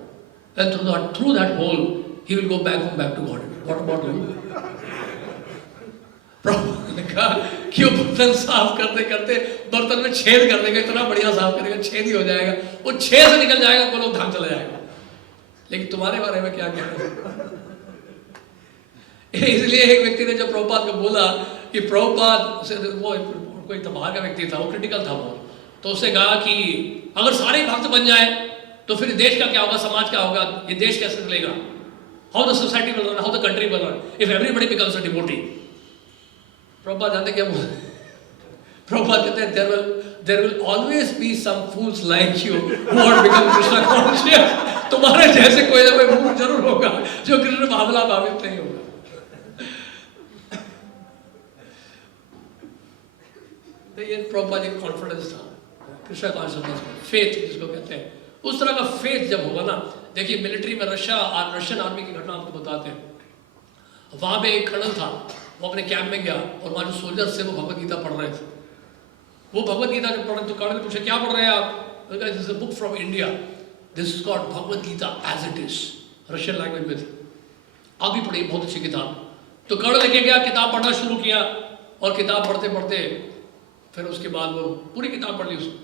and through that hole he will go back to God. What about you? Prabhupada ने कहा कि वो बर्तन साफ करते करते बर्तन में छेद कर देगा, इतना बढ़िया साफ करेगा, छेद ही हो जाएगा, वो छेद से निकल जाएगा, कोई धान चला जाएगा। लेकिन तुम्हारे बारे में क्या कहना? इसलिए एक व्यक्ति ने जब प्रभुपाद को बोला कि प्रभुपाद से, वो कोई बाहर का व्यक्ति था, वो क्रिटिकल था बहुत, तो उससे कहा कि अगर सारे भक्त बन जाए तो फिर देश का क्या होगा, समाज क्या होगा, ये देश कैसे चलेगा, how the society will run, how the country will run if everybody becomes a devotee. Prabhupada जानते क्या बोले? प्रभुपाद कहते हैं there will always be some fools like you who want to become Krishna conscious। तुम्हारे जैसे कोई ना कोई मूर्ख जरूर होगा जो कृष्ण भावना भावित नहीं होगा। तो ये प्रभुपाद जी का कॉन्फिडेंस था कृष्ण कॉन्शियसनेस में, फेथ जिसको कहते हैं, उस तरह का फेथ जब होगा ना। देखिए मिलिट्री में रशियन आर्मी की घटना आपको बताते हैं। वहां पे एक कर्नल था, वो अपने कैंप में गया और वहाँ जो सोल्जर्स थे वो भगवत गीता पढ़ रहे थे। वो भगवत गीता जब पढ़, तो कर्नल पूछे क्या पढ़ रहे हैं आप? This is a book from India, this is called Bhagavad Gita as it is, Russian language में थी, आप भी पढ़िए, बहुत अच्छी किताब। तो कर्नल लेके गया, किताब पढ़ना शुरू किया और किताब पढ़ते पढ़ते फिर उसके बाद वो पूरी किताब पढ़ ली उसको,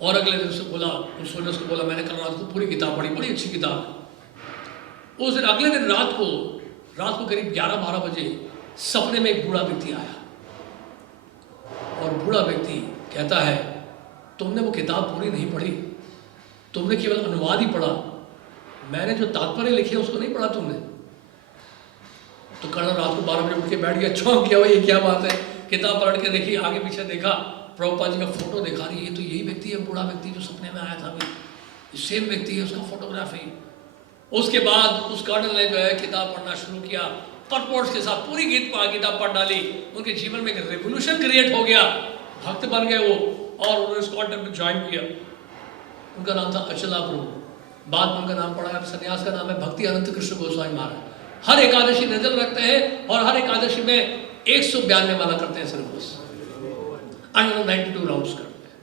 और अगले दिन उससे बोला, उन सोल्जर्स को बोला मैंने कल रात को पूरी किताब पढ़ी, बड़ी अच्छी किताब। उस दिन अगले दिन रात को करीब 11-12 बजे सपने में एक बूढ़ा व्यक्ति आया और बूढ़ा व्यक्ति कहता है तुमने वो किताब पूरी नहीं पढ़ी, तुमने केवल अनुवाद ही पढ़ा, मैंने जो तात्पर्य लिखे उसको नहीं पढ़ा तुमने। तो कर्नल रात को 12 बजे उठ के बैठ गया, चौंक गया, ये क्या बात है, किताब पढ़ के देखी, आगे पीछे देखा, प्रभुपाद जी का फोटो देखा, रही ये तो यही व्यक्ति है, बूढ़ा व्यक्ति जो सपने में आया था, अभी सेम व्यक्ति है, उसका फोटोग्राफ है। उसके बाद उस कर्नल ने जो है किताब पढ़ना शुरू किया, परपोर्ट्स के साथ पूरी किताब पढ़ डाली। उनके जीवन में एक रेवोल्यूशन क्रिएट हो गया, भक्त बन गए वो, और उन्होंने स्कॉटलैंड में ज्वाइन किया। उनका नाम था अचला प्रभु, बाद में उनका नाम पड़ा, सन्यास का नाम है भक्ति अनंत कृष्ण गोस्वामी महाराज। हर एकादशी निर्जल रखते हैं और हर एकादशी में 192 माला करते हैं सिर्फ बस, 192 राउंड्स करते हैं।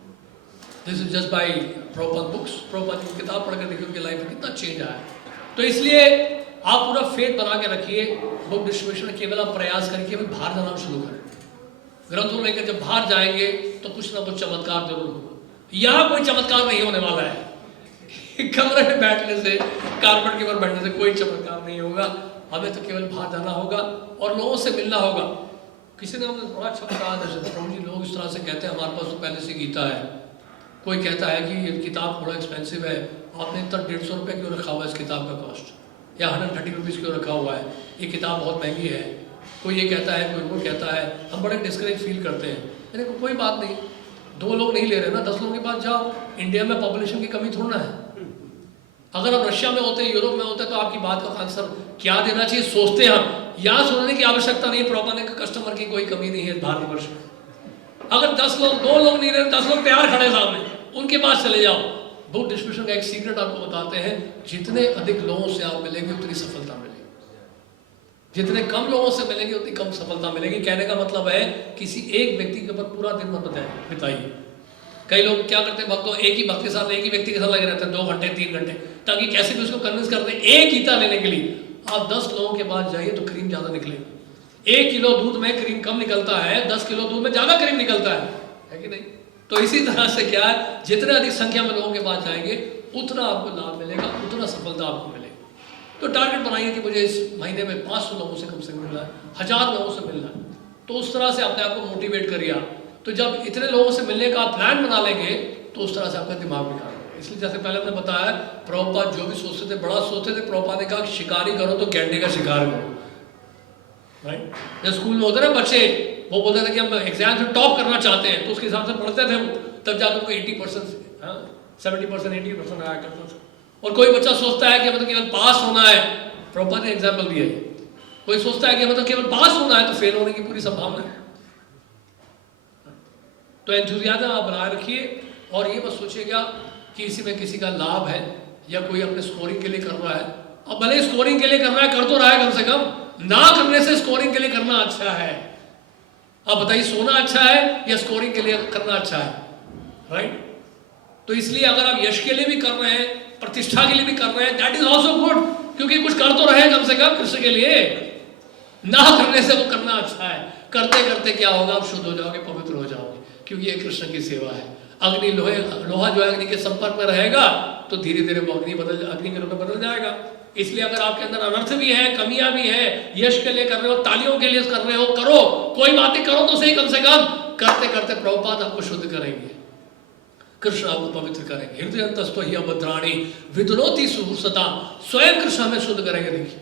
This is just by Prabhupada books. Prabhupada की किताब पढ़कर देखिए उनकी लाइफ में कितना चेंज आया। तो इसलिए आप पूरा फेथ बना के रखिए, बुक डिस्ट्रीब्यूशन में केवल आप प्रयास करें, केवल बाहर जाना शुरू करें, ग्रंथों लेकर जब बाहर जाएंगे तो कुछ ना कुछ चमत्कार जरूर होगा। यहाँ कोई चमत्कार नहीं होने वाला है, कमरे में बैठने से, कारपेट के ऊपर बैठने से कोई चमत्कार नहीं होगा। हमें तो केवल बाहर जाना होगा और लोगों से मिलना होगा। किसी ने हमें बड़ा अच्छा कहा, प्रभु जी लोग इस तरह से कहते हैं हमारे पास तो पहले से गीता है, कोई कहता है कि ये किताब थोड़ा एक्सपेंसिव है, आपने इतना 150 रुपये क्यों रखा हुआ है इस किताब का कॉस्ट, या 130 रुपीज़ क्यों रखा हुआ है, ये किताब बहुत महंगी है। कोई ये कहता है, कोई वो कहता है, हम बड़े डिस्करेज फील करते हैं। मैंने कहा कोई बात नहीं, 2 लोग नहीं ले रहे ना, 10 लोगों के पास जाओ। इंडिया में पॉपुलेशन की कमी थोड़ा है। अगर आप रशिया में होते, यूरोप में होते, तो आपकी बात का आंसर क्या देना चाहिए सोचते हैं हम। यहाँ सुनने की आवश्यकता नहीं, प्रॉपर कस्टमर की कोई कमी नहीं है भारतवर्ष में। अगर 10 लोग, 2 लोग नहीं रहे, 10 लोग तैयार खड़े सामने, उनके पास चले जाओ। बुक डिस्ट्रीब्यूशन का एक सीक्रेट आपको बताते हैं, जितने अधिक लोगों से आप मिलेंगे उतनी सफलता मिलेगी, जितने कम लोगों से मिलेंगे उतनी कम सफलता मिलेगी। कहने का मतलब है किसी एक व्यक्ति के ऊपर पूरा दिन मत बिताइए। कई लोग क्या करते हैं, भक्तों एक ही भक्त के साथ, एक ही व्यक्ति के साथ लगे रहते हैं 2 घंटे 3 घंटे, ताकि कैसे भी उसको कन्विंस करते हैं एक गीता लेने के लिए। आप 10 लोगों के पास जाइए तो क्रीम ज्यादा निकलेगी। 1 किलो दूध में क्रीम कम निकलता है, 10 किलो दूध में ज्यादा क्रीम निकलता है कि नहीं? तो इसी तरह से क्या है, जितने अधिक संख्या में लोगों के पास जाएंगे उतना आपको लाभ मिलेगा, उतना सफलता आपको मिलेगी। तो टारगेट बनाइए कि मुझे इस महीने में 500 लोगों से कम से कम मिलना है, 1000 लोगों से मिलना है। तो उस तरह से अपने आप को मोटिवेट करिए आप। तो जब इतने लोगों से मिलने का प्लान बना लेंगे तो उस तरह से आपका दिमाग निकालेंगे। इसलिए जैसे पहले हमने बताया, प्रभुपाद जो भी सोचते थे बड़ा सोचते थे। प्रभुपाद ने कहा शिकारी करो तो गैंडे का शिकार करो, राइट? जब स्कूल में होते ना बच्चे, वो बोलते थे कि हम एग्जाम में टॉप करना चाहते हैं, तो उसके हिसाब से पढ़ते थे, तब जाकर उनको 80%, 70%, 80% आया करता था। और कोई बच्चा सोचता है कि हमें तो केवल पास होना है, प्रभुपाद ने एग्जाम्पल दिया है। कोई सोचता है कि मतलब केवल पास होना है तो फेल होने की पूरी संभावना है। तो एंथुसियाज्म आप बनाए रखिए और ये मत सोचिएगा कि इसी में किसी का लाभ है या कोई अपने स्कोरिंग के लिए कर रहा है। अब भले स्कोरिंग के लिए कर रहा है, कर तो रहा है, कम से कम ना करने से स्कोरिंग के लिए करना अच्छा है। अब बताइए सोना अच्छा है या स्कोरिंग के लिए करना अच्छा है? राइट? तो इसलिए अगर आप यश के लिए भी कर रहे हैं, प्रतिष्ठा के लिए भी कर रहे हैं, दैट इज ऑल्सो गुड, क्योंकि कुछ कर तो रहे हैं कम से कम कृष्ण के लिए। ना करने से वो करना अच्छा है। करते करते क्या होगा, आप शुद्ध हो जाओगे, पवित्र हो जाओगे, क्योंकि ये कृष्ण की सेवा है। अग्नि लोहा जो है अग्नि के संपर्क में रहेगा तो धीरे धीरे वो अग्नि के रूप में बदल जाएगा। इसलिए अगर आपके अंदर अनर्थ भी है, कमियां भी है, यश के लिए कर रहे हो, तालियों के लिए कर रहे हो, करो, कोई बात नहीं, करो तो सही, कम से कम करते करते प्रभुपाद आपको शुद्ध करेंगे, कृष्ण आपको पवित्र करेंगे। हृदय अंतस्तो ही अभद्राणी विदुनोति सुहृसता, स्वयं कृष्ण हमें शुद्ध करेंगे। देखिए,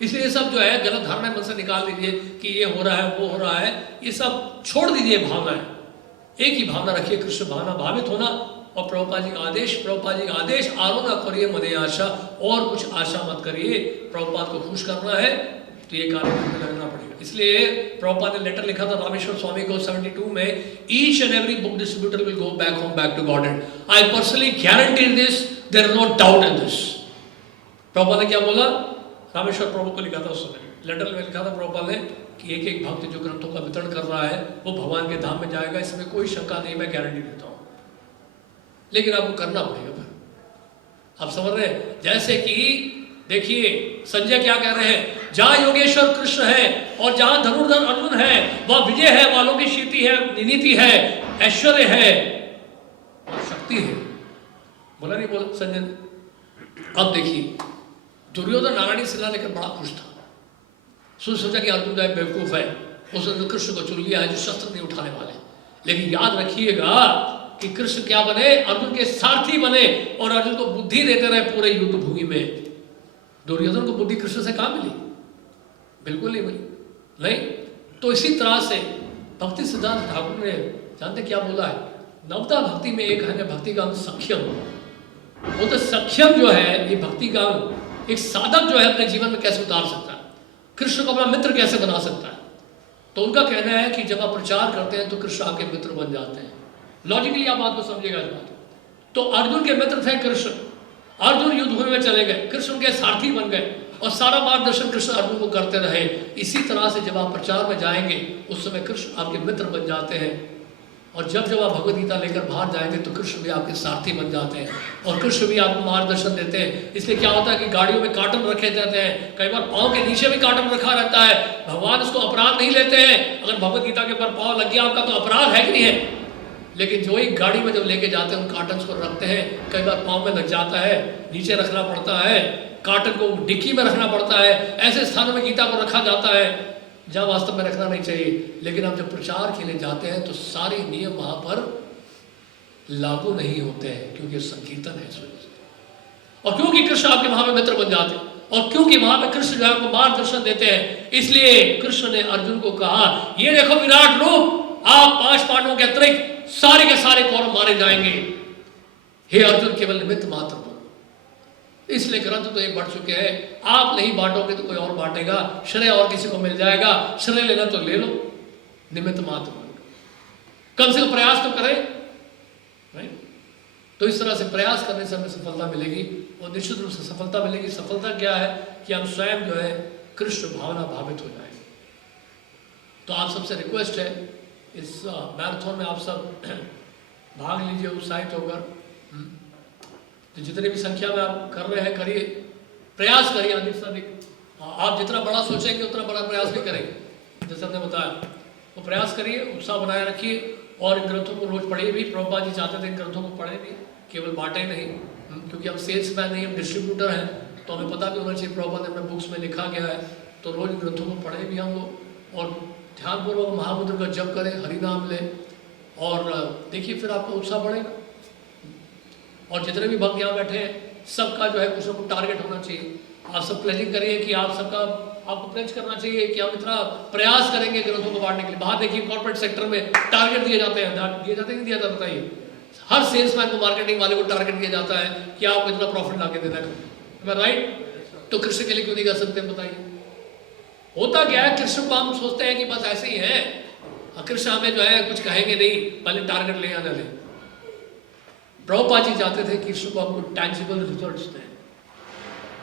इसलिए ये सब जो है गलत धारणा मन से निकाल दीजिए कि ये हो रहा है, वो हो रहा है, ये सब छोड़ दीजिए। भावनाएं एक ही भावना रखिए, कृष्ण भावना भावित होना। और प्रभुपाद जी का आदेश, आरो ना करिए मने आशा, और कुछ आशा मत करिए। प्रभुपाद को खुश करना है तो ये कार्य में लगना पड़ेगा। इसलिए प्रभुपाद ने लेटर लिखा था रामेश्वर स्वामी को 72 में, each and every book distributor will go back home, back to God, and I personally guarantee this, there is no doubt in this. Prabhupada ने क्या बोला? रामेश्वर प्रभु को लिखा था उस समय, लेटर में लिखा था प्रभुपाद ने कि एक एक भक्त जो ग्रंथों का वितरण कर रहा है वो भगवान के धाम में जाएगा, इसमें कोई शंका नहीं, मैं गारंटी देता हूँ। लेकिन आपको करना पड़ेगा फिर। आप समझ रहे हैं? जैसे कि देखिए संजय क्या कह रहे हैं, जहां योगेश्वर कृष्ण है और जहां धनुर्धर अर्जुन है, वह विजय है, वालों की शीति है, नीति है, ऐश्वर्य है और शक्ति है। बोला नहीं बोला संजय ने? अब देखिए दुर्योधन नारायणी सेना लेकर बड़ा खुश था, सोचा कि अर्जुन जो बेवकूफ है, उसने तो कृष्ण को चुन लिया है जो शस्त्र नहीं उठाने वाले। लेकिन याद रखिएगा कि कृष्ण क्या बने? अर्जुन के सारथी बने और अर्जुन को बुद्धि देते रहे पूरे युद्ध भूमि में। दुर्योधन को बुद्धि कृष्ण से कहां मिली? बिल्कुल नहीं मिली। नहीं तो इसी तरह से भक्ति सिद्धांत ठाकुर ने जानते क्या बोला है? नवता भक्ति में एक है भक्ति का सख्यम। वो तो सख्यम जो है ये भक्ति का एक साधक जो है अपने जीवन में कैसे उतार सकता है, कृष्ण को अपना मित्र कैसे बना सकता है। तो उनका कहना है कि जब आप प्रचार करते हैं तो कृष्ण आपके मित्र बन जाते हैं। लॉजिकली आप बात को समझिएगा इस बात। तो अर्जुन के मित्र थे कृष्ण, अर्जुन युद्ध भूमि में चले गए, कृष्ण उनके सारथी बन गए और सारा मार्गदर्शन कृष्ण अर्जुन को करते रहे। इसी तरह से जब आप प्रचार में जाएंगे उस समय कृष्ण आपके मित्र बन जाते हैं, और जब जब आप भगवद गीता लेकर बाहर जाएंगे तो कृष्ण भी आपके सारथी बन जाते हैं और कृष्ण भी आपको मार्गदर्शन देते हैं। इसलिए क्या होता है कि गाड़ियों में कार्टन रखे जाते हैं, कई बार पाँव के नीचे भी कार्टन रखा रहता है। भगवान उसको अपराध नहीं लेते हैं। अगर भगवद गीता के ऊपर पाँव लग गया आपका तो अपराध है कि नहीं है? लेकिन जो ही गाड़ी में जब लेके जाते हैं उन कार्टन्स को रखते हैं, कई बार पाँव में लग जाता है, नीचे रखना पड़ता है, कार्टन को डिक्की में रखना पड़ता है। ऐसे स्थानों में गीता को रखा जाता है जहाँ वास्तव में रखना नहीं चाहिए। लेकिन आप जब प्रचार के लिए जाते हैं तो सारे नियम वहाँ पर लागू नहीं होते हैं, क्योंकि संकीर्तन है इस वजह से। और क्योंकि कृष्ण आपके वहाँ पे मित्र बन जाते हैं और क्योंकि वहाँ पे कृष्ण जो है आपको मार्गदर्शन देते हैं, इसलिए कृष्ण ने अर्जुन को कहा, ये देखो विराट रूप, आप 5 पांडवों के अतिरिक्त सारे के सारे कौरव मारे जाएंगे। हे अर्जुन केवल निमित्त मात्र हो। इसलिए ग्रंथ तो एक बढ़ चुके हैं, आप नहीं बांटोगे तो कोई और बांटेगा, श्रेय और किसी को मिल जाएगा, श्रेय लेना तो ले लो, निमित्त मात्र कम से कम प्रयास तो करें। राइट? तो इस तरह से प्रयास करने से हमें सफलता मिलेगी और निश्चित रूप से सफलता मिलेगी। सफलता क्या है कि हम स्वयं जो है कृष्ण भावना भावित हो जाए। तो आप सबसे रिक्वेस्ट है इस मैराथन में आप सब भाग लीजिए उत्साहित होकर। तो जितने भी संख्या में आप कर रहे हैं करिए, प्रयास करिए अधिक से अधिक। आप जितना बड़ा सोचेंगे उतना बड़ा प्रयास भी करेंगे, जैसे हमने बताया। तो प्रयास करिए, उत्साह बनाए रखिए और इन ग्रंथों को रोज पढ़िए भी। प्रभुपाद जी चाहते थे इन ग्रंथों को पढ़े भी, केवल बांटे नहीं, क्योंकि हम सेल्समैन नहीं, हम डिस्ट्रीब्यूटर हैं, तो हमें पता भी होना चाहिए प्रभुपाद ने अपने बुक्स में लिखा गया है। तो रोज ग्रंथों को पढ़े भी हम लोग और ध्यानपूर्वक महामंत्र का जप करें, हरि नाम लें और देखिए फिर आपका उत्साह बढ़ेगा। और जितने भी भक्त यहाँ बैठे हैं सबका जो है कुछ ना कुछ टारगेट होना चाहिए। आप सब प्लेजिंग करिए कि आप सबका आपको प्लेज करना चाहिए कि हम इतना प्रयास करेंगे ग्रंथों को बांटने के लिए। बाहर देखिए कॉर्पोरेट सेक्टर में टारगेट दिए जाते हैं, दिए जाते नहीं दिया जाता? बताइए, हर सेल्समैन को, मार्केटिंग वाले को टारगेट दिया जाता है कि आपको इतना प्रॉफिट ला के देना है। राइट? तो कृष्ण के लिए क्यों नहीं कर सकते बताइए? होता क्या है, कृष्ण को हम सोचते हैं कि बस ऐसे ही है, कृष्ण हमें जो है कुछ कहेंगे नहीं, पहले टारगेट ले आने दें। प्रभुपाद जी चाहते थे कृष्ण को हमको टैंजिबल रिजल्ट्स दें,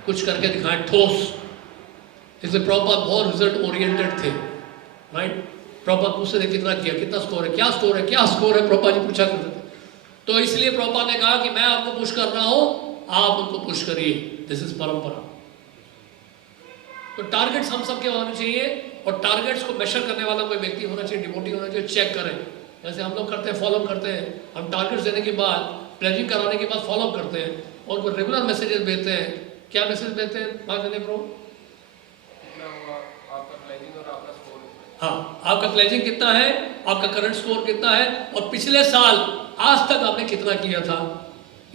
कुछ करके दिखाएं ठोस। इसलिए प्रभुपाद बहुत रिजल्ट ओरिएंटेड थे, राइट। प्रभुपाद पूछते थे कितना किया, कितना स्कोर है, क्या स्कोर है, क्या स्कोर है, प्रभुपाद जी पूछा करते थे। तो इसलिए प्रभुपाद ने कहा कि मैं आपको पुश कर रहा हूं, आप उनको पुश करिए, दिस इज परंपरा। तो टारगेट्स हम सबके होने चाहिए, और टारगेट्स को मेजर करने वाला कोई व्यक्ति होना चाहिए, डिवोटी होना चाहिए, चेक करें। जैसे हम लोग करते हैं, फॉलो करते हैं, हम टारगेट्स देने के बाद, प्लेजिंग कराने के बाद फॉलो करते हैं, और कोई रेगुलर मैसेजेस भेजते हैं। क्या मैसेज भेजते हैं बात देने प्रो? हाँ, आपका प्लेजिंग कितना है, आपका करंट स्कोर कितना है, और पिछले साल आज तक आपने कितना किया था।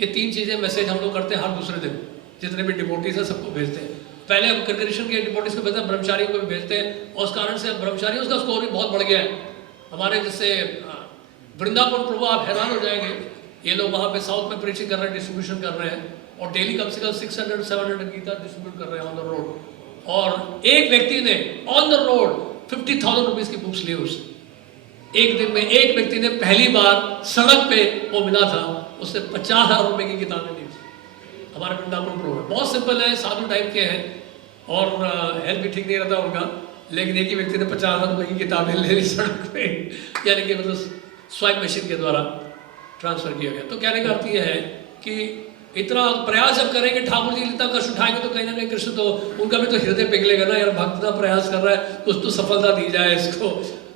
ये 3 चीजें मैसेज हम लोग करते हैं हर दूसरे दिन, जितने भी डिवोटीज है सबको भेजते हैं। पहले हम कृष्ण के डिवोटीज को भेजते हैं, ब्रह्मचारियों को भी भेजते हैं, और उस कारण से ब्रह्मचारियों का स्कोर भी बहुत बढ़ गया है हमारे। जैसे वृंदावन प्रभु, आप हैरान हो जाएंगे, ये लोग वहाँ पे साउथ में प्रीचिंग कर रहे हैं, डिस्ट्रीब्यूशन कर रहे हैं, और डेली कम से कम 600-700 गीता डिस्ट्रीब्यूट कर रहे हैं ऑन द रोड। और एक व्यक्ति ने ऑन द रोड 50,000 रुपीज की बुक्स ली उससे। एक दिन में एक व्यक्ति ने पहली बार सड़क पे वो मिला था, उससे 50,000 रुपए की किताबें ली। हमारे वृंदावन प्रभु है, बहुत सिंपल है, साधु टाइप के हैं, और हेल्थ भी ठीक नहीं रहता उनका, लेकिन एक ही व्यक्ति ने 50,000 रुपए की किताबें ले ली सड़क पे, यानी कि मतलब स्वाइप मशीन के द्वारा ट्रांसफर किया गया। तो कहने का अर्थ यह है कि इतना प्रयास जब करेंगे, ठाकुर जी इतना कष्ट उठाएंगे, तो कहीं ना कहीं कृष्ण तो उनका भी तो हृदय पिघलेगा ना, यार भक्त इतना प्रयास कर रहा है, कुछ तो सफलता दी जाए इसको।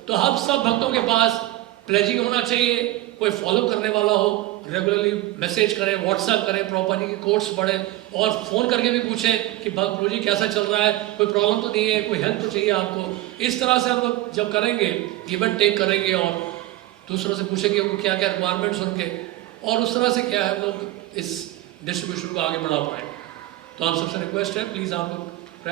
तो हम सब भक्तों के पास प्लेजिंग होना चाहिए, कोई फॉलो करने वाला हो, रेगुलरली मैसेज करें, व्हाट्सएप करें, प्रॉपर की कोर्स पढ़ें, और फ़ोन करके भी पूछें कि भक्त प्रभु जी कैसा चल रहा है, कोई प्रॉब्लम तो नहीं है, कोई हेल्प तो चाहिए आपको। इस तरह से हम लोग जब करेंगे, गिव एंड टेक करेंगे, और दूसरों से पूछेंगे उनको क्या क्या रिक्वायरमेंट्स उनके, और उस तरह से क्या है हम लोग इस डिस्ट्रीब्यूशन को आगे बढ़ा पाए। तो आप सबसे रिक्वेस्ट है, प्लीज़ आप लोग